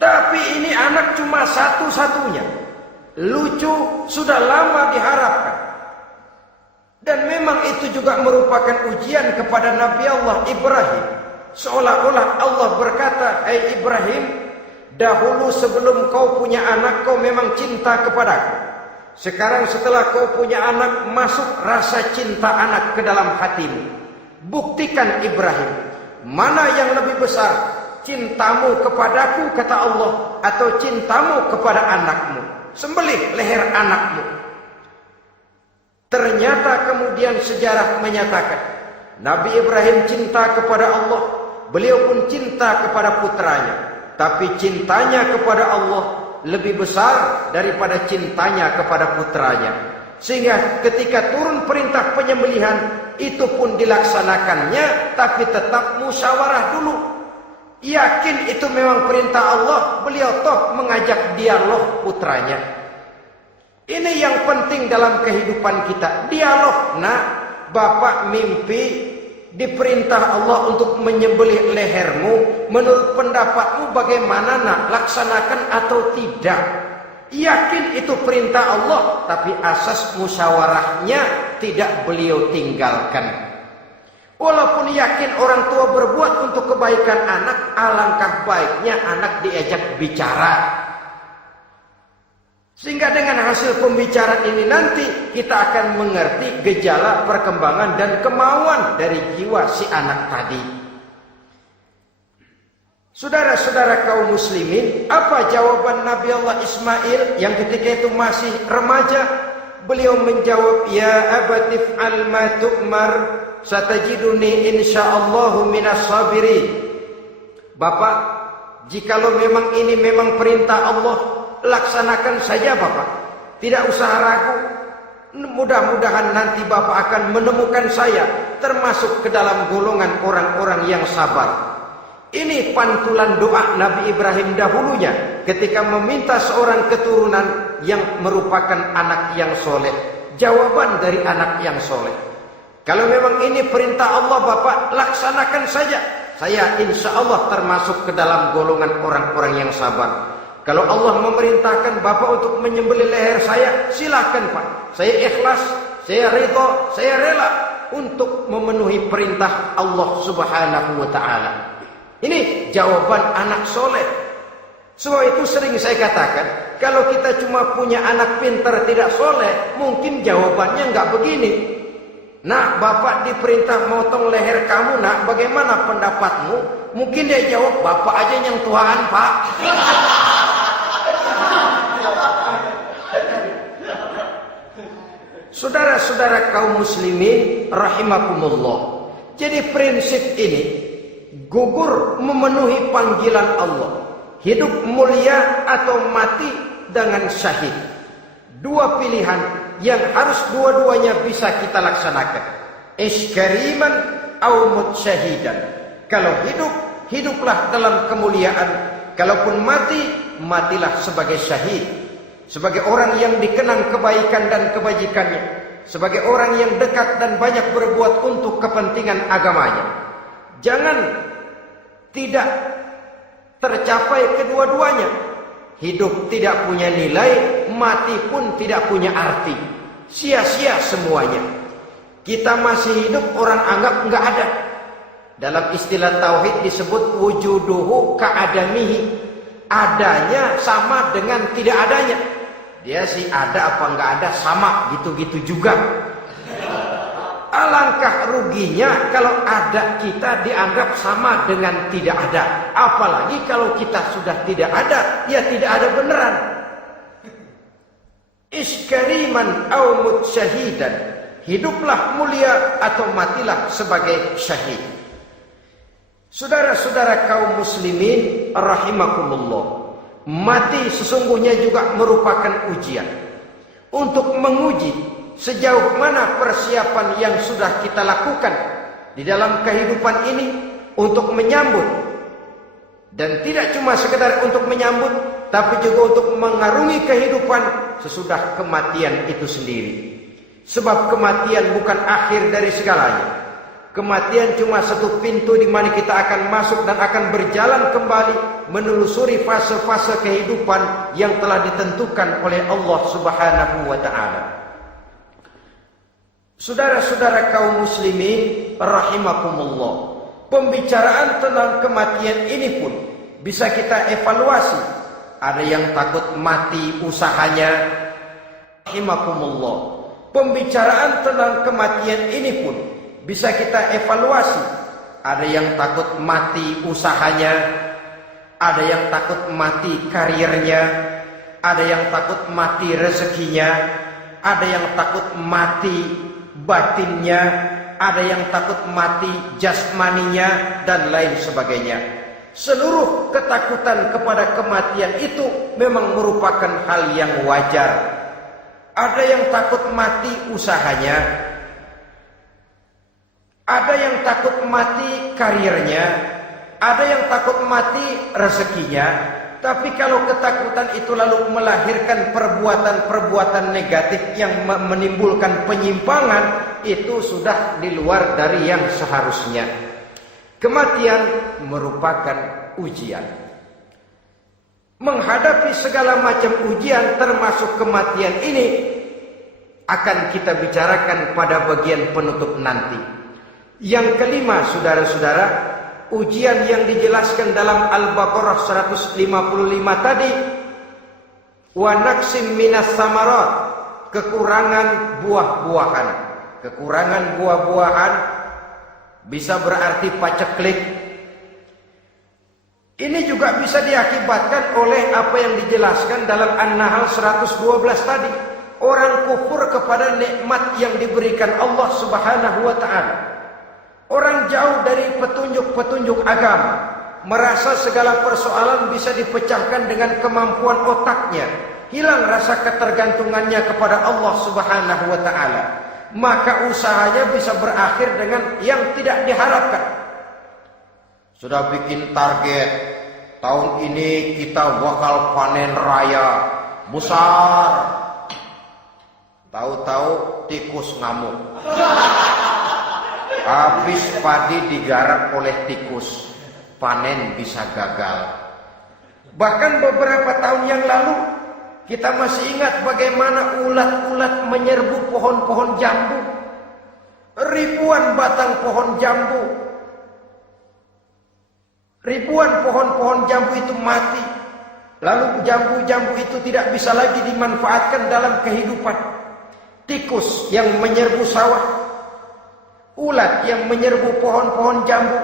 Tapi ini anak cuma satu-satunya. Lucu, sudah lama diharapkan. Dan memang itu juga merupakan ujian kepada Nabi Allah Ibrahim. Seolah-olah Allah berkata, "Hai Ibrahim, dahulu sebelum kau punya anak, kau memang cinta kepadaku. Sekarang setelah kau punya anak, masuk rasa cinta anak ke dalam hatimu. Buktikan Ibrahim, mana yang lebih besar, cintamu kepadaku, kata Allah, atau cintamu kepada anakmu. Sembelih leher anakmu." Ternyata kemudian sejarah menyatakan Nabi Ibrahim cinta kepada Allah, beliau pun cinta kepada putranya. Tapi cintanya kepada Allah lebih besar daripada cintanya kepada putranya. Sehingga ketika turun perintah penyembelihan, itu pun dilaksanakannya, tapi tetap musyawarah dulu. Yakin itu memang perintah Allah, beliau toh mengajak dialog putranya. Ini yang penting dalam kehidupan kita, dialog. Nah, bapak mimpi diperintah Allah untuk menyembelih lehermu. Menurut pendapatmu bagaimana, nak? Laksanakan atau tidak? yakin itu perintah Allah, tapi asas musyawarahnya tidak beliau tinggalkan. Walaupun yakin orang tua berbuat untuk kebaikan anak, alangkah baiknya anak diajak bicara. Sehingga dengan hasil pembicaraan ini nanti kita akan mengerti gejala perkembangan dan kemauan dari jiwa si anak tadi. Saudara-saudara kaum muslimin, apa jawaban Nabi Allah Ismail yang ketika itu masih remaja? Beliau menjawab, ya abatif al ma tu'mar satajiduni insyaallahu minas sabirin. Bapak, jikalau memang ini memang perintah Allah, laksanakan saja Bapak. Tidak usah ragu. Mudah-mudahan nanti Bapak akan menemukan saya termasuk ke dalam golongan orang-orang yang sabar. Ini pantulan doa Nabi Ibrahim dahulunya ketika meminta seorang keturunan yang merupakan anak yang soleh. Jawaban dari anak yang soleh. Kalau memang ini perintah Allah Bapak, laksanakan saja. Saya insya Allah termasuk ke dalam golongan orang-orang yang sabar. Kalau Allah memerintahkan Bapak untuk menyembelih leher saya, silakan Pak. Saya ikhlas, saya ridha, saya rela untuk memenuhi perintah Allah Subhanahu wa Ta'ala. Ini jawaban anak soleh. Sebab itu sering saya katakan, kalau kita cuma punya anak pintar tidak soleh, mungkin jawabannya nggak begini. Nak, Bapak diperintah motong leher kamu, nak, bagaimana pendapatmu? Mungkin dia jawab, Bapak aja yang Tuhan, Pak. Saudara-saudara kaum muslimin rahimakumullah. Jadi prinsip ini gugur memenuhi panggilan Allah. Hidup mulia atau mati dengan syahid. Dua pilihan yang harus dua-duanya bisa kita laksanakan. Iskariman au mutsyahidan. Kalau hidup, hiduplah dalam kemuliaan. Kalaupun mati, matilah sebagai syahid. Sebagai orang yang dikenang kebaikan dan kebajikannya. Sebagai orang yang dekat dan banyak berbuat untuk kepentingan agamanya. Jangan tidak tercapai kedua-duanya. Hidup tidak punya nilai, mati pun tidak punya arti. Sia-sia semuanya. Kita masih hidup, orang anggap nggak ada. Dalam istilah tauhid disebut wujuduhu ka'adamihi. Adanya sama dengan tidak adanya. Dia sih ada apa nggak ada sama, gitu-gitu juga. Alangkah ruginya kalau ada kita dianggap sama dengan tidak ada. Apalagi kalau kita sudah tidak ada, ya tidak ada beneran. Iskariman au mutsyahidan. Hiduplah mulia atau matilah sebagai syahid. Saudara-saudara kaum muslimin rahimakumullah. Mati sesungguhnya juga merupakan ujian. Untuk menguji sejauh mana persiapan yang sudah kita lakukan di dalam kehidupan ini untuk menyambut. Dan tidak cuma sekedar untuk menyambut, tapi juga untuk mengarungi kehidupan sesudah kematian itu sendiri. Sebab kematian bukan akhir dari segalanya. Kematian cuma satu pintu di mana kita akan masuk dan akan berjalan kembali menelusuri fase-fase kehidupan yang telah ditentukan oleh Allah Subhanahu wa Ta'ala. Saudara-saudara kaum muslimin rahimakumullah. Pembicaraan tentang kematian ini pun bisa kita evaluasi. Ada yang takut mati usahanya. Rahimakumullah. Pembicaraan tentang kematian ini pun bisa kita evaluasi. Ada yang takut mati usahanya, ada yang takut mati karirnya, ada yang takut mati rezekinya, ada yang takut mati batinnya, ada yang takut mati jasmaninya, dan lain sebagainya. Seluruh ketakutan kepada kematian itu memang merupakan hal yang wajar. Ada yang takut mati usahanya, ada yang takut mati karirnya, ada yang takut mati rezekinya. Tapi kalau ketakutan itu lalu melahirkan perbuatan-perbuatan negatif yang menimbulkan penyimpangan, itu sudah di luar dari yang seharusnya. Kematian merupakan ujian. menghadapi segala macam ujian termasuk kematian ini akan kita bicarakan pada bagian penutup nanti. Yang kelima, saudara-saudara, ujian yang dijelaskan dalam Al-Baqarah 155 tadi, wa naqsim minas samarat, kekurangan buah-buahan. Kekurangan buah-buahan bisa berarti paceklik. Ini juga bisa diakibatkan oleh apa yang dijelaskan dalam An-Nahl 112 tadi. Orang kufur kepada nikmat yang diberikan Allah Subhanahu wa ta'ala. Orang jauh dari petunjuk-petunjuk agama, merasa segala persoalan bisa dipecahkan dengan kemampuan otaknya, hilang rasa ketergantungannya kepada Allah Subhanahu wa ta'ala. Maka usahanya bisa berakhir dengan yang tidak diharapkan. Sudah bikin target, tahun ini kita bakal panen raya besar. Tahu-tahu tikus ngamuk. Habis padi digarap oleh tikus, panen bisa gagal. Bahkan beberapa tahun yang lalu, kita masih ingat bagaimana ulat-ulat menyerbu pohon-pohon jambu. Ribuan batang pohon jambu, ribuan pohon-pohon jambu itu mati. Lalu jambu-jambu itu tidak bisa lagi dimanfaatkan dalam kehidupan. Tikus yang menyerbu sawah, ulat yang menyerbu pohon-pohon jambu,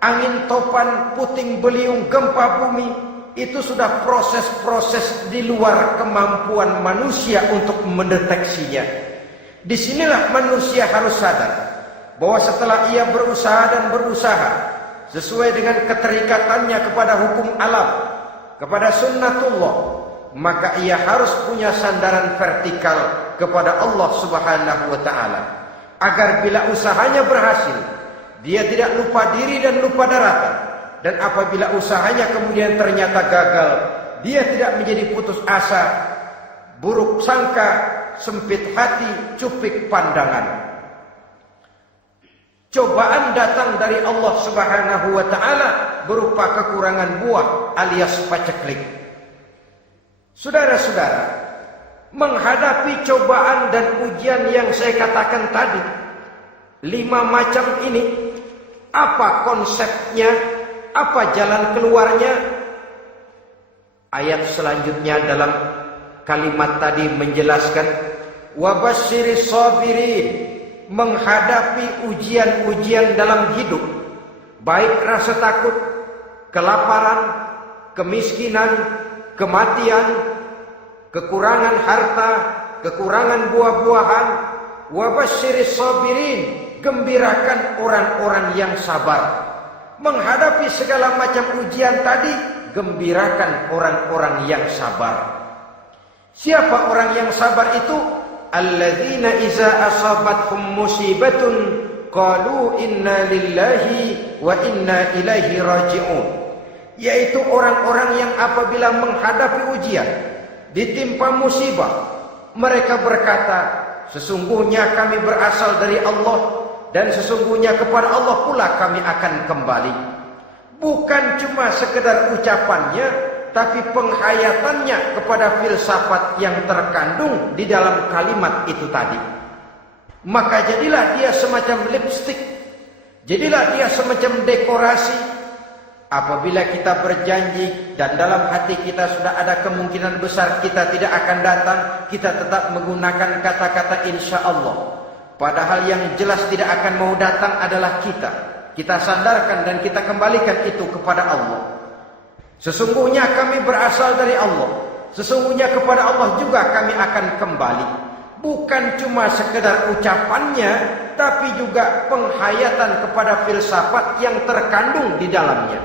angin topan, puting beliung, gempa bumi, itu sudah proses-proses di luar kemampuan manusia untuk mendeteksinya. Disinilah manusia harus sadar bahwa setelah ia berusaha dan berusaha sesuai dengan keterikatannya kepada hukum alam, kepada sunnatullah, maka ia harus punya sandaran vertikal kepada Allah Subhanahu wa ta'ala, agar bila usahanya berhasil, dia tidak lupa diri dan lupa daratan. Dan apabila usahanya kemudian ternyata gagal, dia tidak menjadi putus asa, buruk sangka, sempit hati, cupik pandangan. Cobaan datang dari Allah Subhanahu wa ta'ala berupa kekurangan buah alias paceklik. Saudara-saudara, menghadapi cobaan dan ujian yang saya katakan tadi, 5 macam ini, apa konsepnya, apa jalan keluarnya? Ayat selanjutnya dalam kalimat tadi menjelaskan, wabasyiris sabirin, menghadapi ujian-ujian dalam hidup, baik rasa takut, kelaparan, kemiskinan, kematian, kekurangan harta, kekurangan buah-buahan. Wabasyiris sabirin, gembirakan orang-orang yang sabar. Menghadapi segala macam ujian tadi, gembirakan orang-orang yang sabar. Siapa orang yang sabar itu? Alladzina iza asabathum musibatun qalu inna lillahi wa inna ilaihi raji'un. Yaitu orang-orang yang apabila menghadapi ujian, ditimpa musibah, mereka berkata, sesungguhnya kami berasal dari Allah dan sesungguhnya kepada Allah pula kami akan kembali. Bukan cuma sekedar ucapannya, tapi penghayatannya kepada filsafat yang terkandung di dalam kalimat itu tadi. Maka jadilah dia semacam lipstik, jadilah dia semacam dekorasi. Apabila kita berjanji dan dalam hati kita sudah ada kemungkinan besar kita tidak akan datang, kita tetap menggunakan kata-kata insya Allah. Padahal yang jelas tidak akan mau datang adalah kita. Kita sandarkan dan kita kembalikan itu kepada Allah. Sesungguhnya kami berasal dari Allah. Sesungguhnya kepada Allah juga kami akan kembali. Bukan cuma sekedar ucapannya, tapi juga penghayatan kepada filsafat yang terkandung di dalamnya.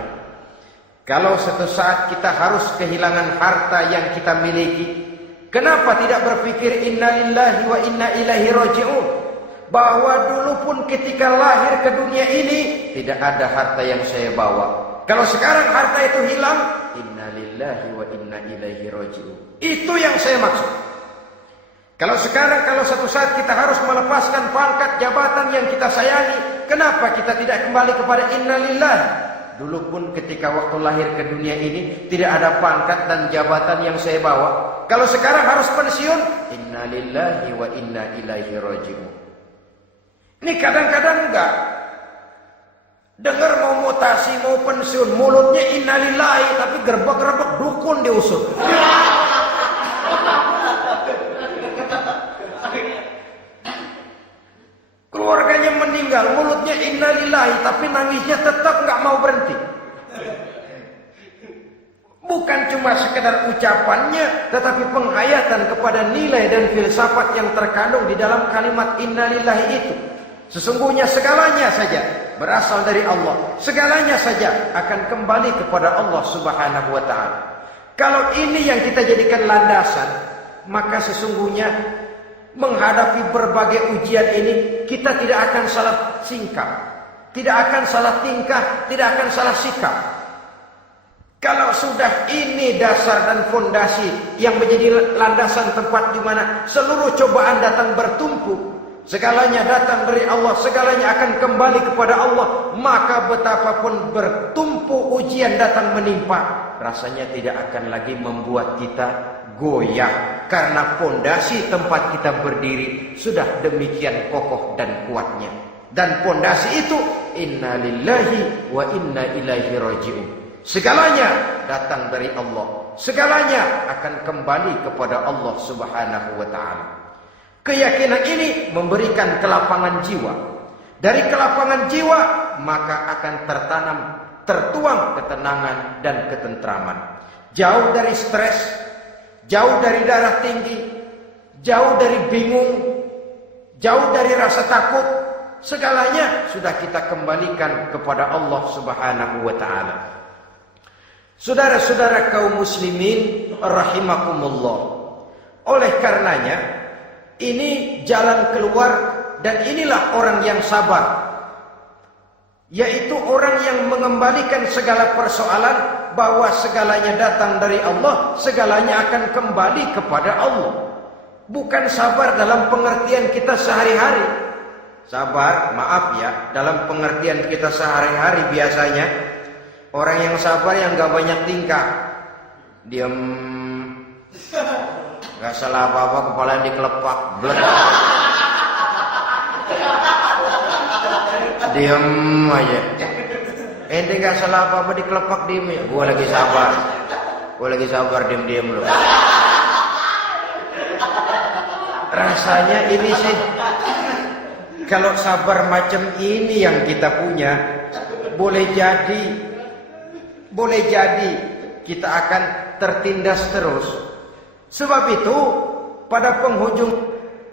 Kalau suatu saat kita harus kehilangan harta yang kita miliki, kenapa tidak berpikir inna lillahi wa inna ilaihi raji'un? Bahwa dulu pun ketika lahir ke dunia ini, tidak ada harta yang saya bawa. Kalau sekarang harta itu hilang, inna lillahi wa inna ilaihi raji'un. Itu yang saya maksud. Kalau sekarang, kalau suatu saat kita harus melepaskan pangkat jabatan yang kita sayangi, kenapa kita tidak kembali kepada inna lillahi? dulu pun ketika waktu lahir ke dunia ini tidak ada pangkat dan jabatan yang saya bawa. Kalau sekarang harus pensiun, inna lillahi wa inna ilaihi raji'un. Ini kadang-kadang enggak. Dengar mau mutasi, mau pensiun, mulutnya inna lillahi, tapi gerbek-gerbek dukun diusut. Keluarganya meninggal, mulutnya inna lillahi, tapi nangisnya tetap nggak mau berhenti. Bukan cuma sekedar ucapannya, tetapi penghayatan kepada nilai dan filsafat yang terkandung di dalam kalimat inna lillahi itu. Sesungguhnya segalanya saja berasal dari Allah. Segalanya saja akan kembali kepada Allah Subhanahu wa ta'ala. Kalau ini yang kita jadikan landasan, maka sesungguhnya menghadapi berbagai ujian ini kita tidak akan salah singkap, tidak akan salah tingkah, tidak akan salah sikap. Kalau sudah ini dasar dan fondasi yang menjadi landasan tempat di mana seluruh cobaan datang bertumpuk, segalanya datang dari Allah, segalanya akan kembali kepada Allah, maka betapapun bertumpu ujian datang menimpa, rasanya tidak akan lagi membuat kita goyah, karena fondasi tempat kita berdiri sudah demikian kokoh dan kuatnya. Dan fondasi itu inna lillahi wa inna ilaihi raji'un. Segalanya datang dari Allah, segalanya akan kembali kepada Allah Subhanahu wa ta'ala. Keyakinan ini memberikan kelapangan jiwa. Dari kelapangan jiwa maka akan tertuang ketenangan dan ketentraman. Jauh dari stres, jauh dari darah tinggi, jauh dari bingung, jauh dari rasa takut. Segalanya sudah kita kembalikan kepada Allah Subhanahu wa ta'ala. Saudara-saudara kaum muslimin rahimakumullah. Oleh karenanya ini jalan keluar, dan inilah orang yang sabar, yaitu orang yang mengembalikan segala persoalan bahwa segalanya datang dari Allah, segalanya akan kembali kepada Allah. Bukan sabar dalam pengertian kita sehari-hari. Sabar, maaf ya, dalam pengertian kita sehari-hari biasanya orang yang sabar yang gak banyak tingkah, diam, gak salah apa-apa, kepala yang dikelepak, blek, diam aja. Ente gak salah apa-apa dikelepak, diem ya. Gua lagi sabar, diem loh. Rasanya ini sih, kalau sabar macam ini yang kita punya, boleh jadi kita akan tertindas terus. Sebab itu pada penghujung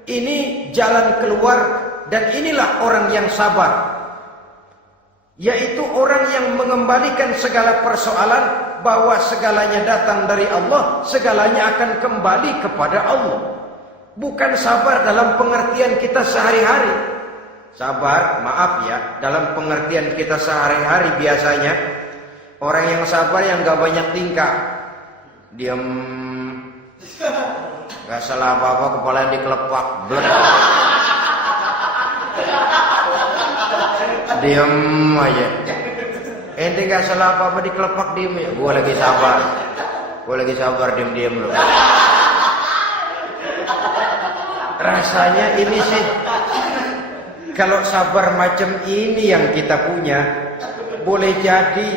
ini jalan keluar, dan inilah orang yang sabar, yaitu orang yang mengembalikan segala persoalan bahwa segalanya datang dari Allah, segalanya akan kembali kepada Allah. Bukan sabar dalam pengertian kita sehari-hari. Sabar, maaf ya, dalam pengertian kita sehari-hari biasanya orang yang sabar yang gak banyak tingkah, diam, gak salah apa-apa, kepala yang dikelepak, blek, diam aja. Ente gak salah apa-apa dikelepak, diem ya. Gua lagi sabar, diem loh. Rasanya ini sih, kalau sabar macam ini yang kita punya, boleh jadi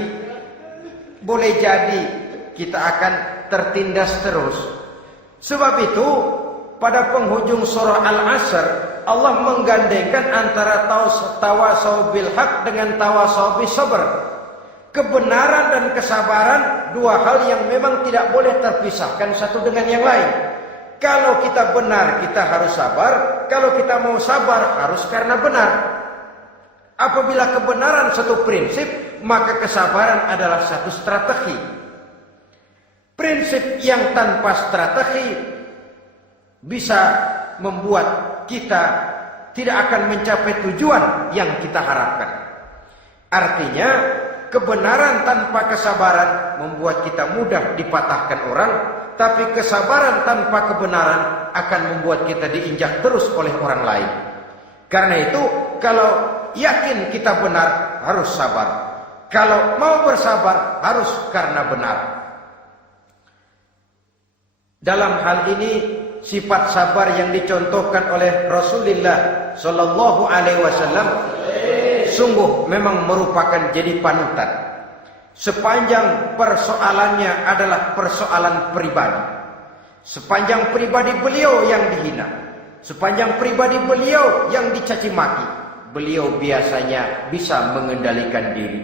kita akan tertindas terus. Sebab itu pada penghujung surah Al-Asr, Allah menggandengkan antara tawasau bil haq dengan tawasau bis sabr. Kebenaran dan kesabaran, dua hal yang memang tidak boleh terpisahkan satu dengan yang lain. Kalau kita benar, kita harus sabar. Kalau kita mau sabar, harus karena benar. Apabila kebenaran satu prinsip, maka kesabaran adalah satu strategi. Prinsip yang tanpa strategi bisa membuat kita tidak akan mencapai tujuan yang kita harapkan. Artinya, kebenaran tanpa kesabaran membuat kita mudah dipatahkan orang, tapi kesabaran tanpa kebenaran akan membuat kita diinjak terus oleh orang lain. Karena itu, kalau yakin kita benar, harus sabar. Kalau mau bersabar harus karena benar. Dalam hal ini sifat sabar yang dicontohkan oleh Rasulullah Sallallahu Alaihi Wasallam sungguh memang merupakan jadi panutan. Sepanjang persoalannya adalah persoalan pribadi, sepanjang pribadi beliau yang dihina, sepanjang pribadi beliau yang dicaci maki, beliau biasanya bisa mengendalikan diri.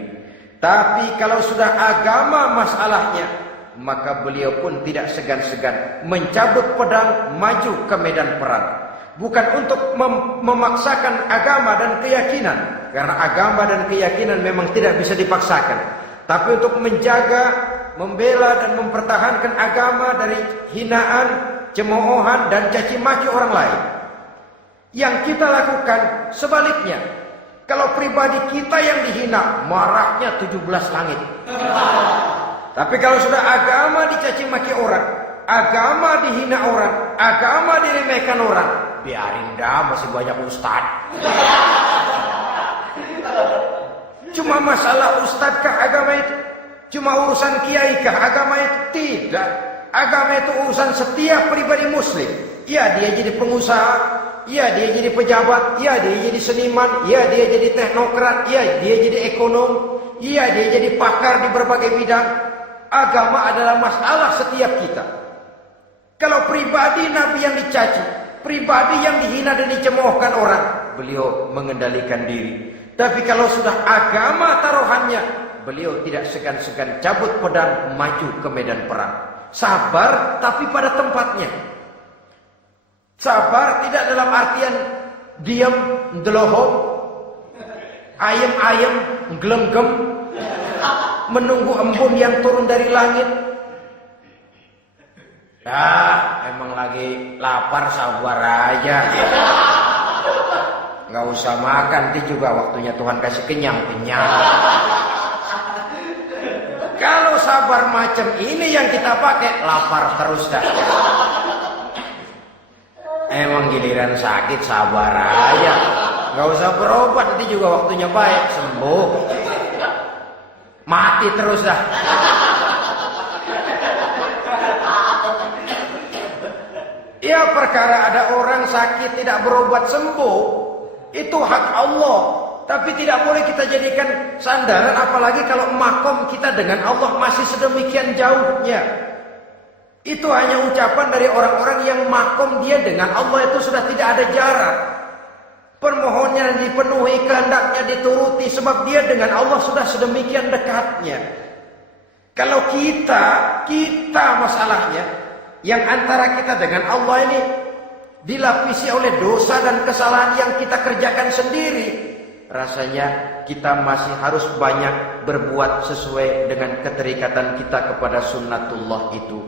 Tapi kalau sudah agama masalahnya, maka beliau pun tidak segan-segan mencabut pedang maju ke medan perang. Bukan untuk memaksakan agama dan keyakinan, karena agama dan keyakinan memang tidak bisa dipaksakan. Tapi untuk menjaga, membela dan mempertahankan agama dari hinaan, cemoohan dan caci maki orang lain. Yang kita lakukan sebaliknya. Kalau pribadi kita yang dihina, marahnya 17 langit. Tapi kalau sudah agama dicaci maki orang, agama dihina orang, agama diremehkan orang, biarin dah, masih banyak ustad. Cuma masalah ustadkah agama itu? Cuma urusan kiaikah agama itu? Tidak. Agama itu urusan setiap pribadi muslim. Ya, dia jadi pengusaha, ya dia jadi pejabat, ya dia jadi seniman, ya dia jadi teknokrat, ya dia jadi ekonom, ya dia jadi pakar di berbagai bidang. Agama adalah masalah setiap kita. Kalau pribadi Nabi yang dicaci, pribadi yang dihina dan dicemoohkan orang, beliau mengendalikan diri. Tapi kalau sudah agama taruhannya, beliau tidak segan-segan cabut pedang maju ke medan perang. Sabar tapi pada tempatnya. Sabar tidak dalam artian diam, delohong, ayem-ayem, gelem-gem, menunggu embun yang turun dari langit. Emang lagi lapar, sabar aja. Nggak usah makan, nanti juga waktunya Tuhan kasih kenyang-kenyang. Kalau sabar macam ini yang kita pakai, lapar terus dah. Emang giliran sakit sabar aja, nggak usah berobat, nanti juga waktunya baik sembuh. Mati terus dah. Ya, perkara ada orang sakit tidak berobat sembuh, itu hak Allah. Tapi tidak boleh kita jadikan sandaran, apalagi kalau makom kita dengan Allah masih sedemikian jauhnya. Itu hanya ucapan dari orang-orang yang makom dia dengan Allah itu sudah tidak ada jarak. Permohonannya dipenuhi, kehendaknya dituruti, sebab dia dengan Allah sudah sedemikian dekatnya. Kalau kita masalahnya, yang antara kita dengan Allah ini dilapisi oleh dosa dan kesalahan yang kita kerjakan sendiri, rasanya kita masih harus banyak berbuat sesuai dengan keterikatan kita kepada sunnatullah itu.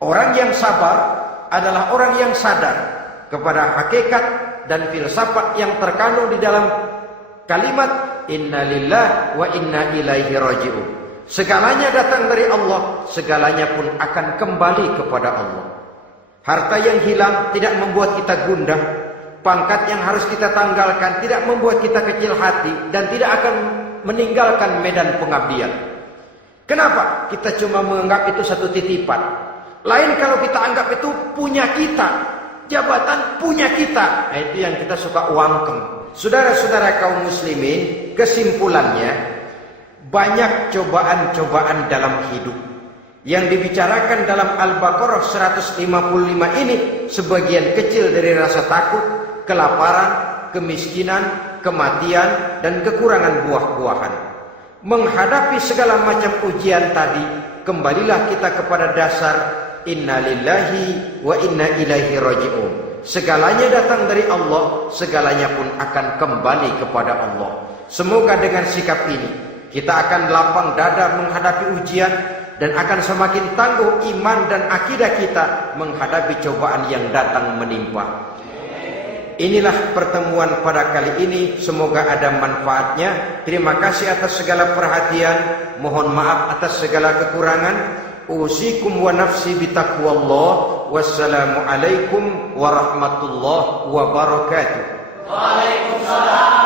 Orang yang sabar adalah orang yang sadar kepada hakikat dan filsafat yang terkandung di dalam kalimat inna lillahi wa inna ilaihi raji'un. Segalanya datang dari Allah, segalanya pun akan kembali kepada Allah. Harta yang hilang tidak membuat kita gundah, pangkat yang harus kita tanggalkan tidak membuat kita kecil hati dan tidak akan meninggalkan medan pengabdian. Kenapa? Kita cuma menganggap itu satu titipan. Lain kalau kita anggap itu punya kita, jabatan punya kita. Nah, itu yang kita suka uangkeng. Saudara-saudara kaum muslimin, kesimpulannya banyak cobaan-cobaan dalam hidup. Yang dibicarakan dalam Al-Baqarah 155 ini sebagian kecil dari rasa takut, kelaparan, kemiskinan, kematian, dan kekurangan buah-buahan. Menghadapi segala macam ujian tadi, kembalilah kita kepada dasar inna lillahi wa inna ilaihi raji'un. Segalanya datang dari Allah, segalanya pun akan kembali kepada Allah. Semoga dengan sikap ini kita akan lapang dada menghadapi ujian dan akan semakin tangguh iman dan akidah kita menghadapi cobaan yang datang menimpa. Inilah pertemuan pada kali ini, semoga ada manfaatnya. Terima kasih atas segala perhatian, mohon maaf atas segala kekurangan. Usikum wa nafsi bitaqwallah. Wassalamu alaikum warahmatullahi wabarakatuh. Waalaikumsalam.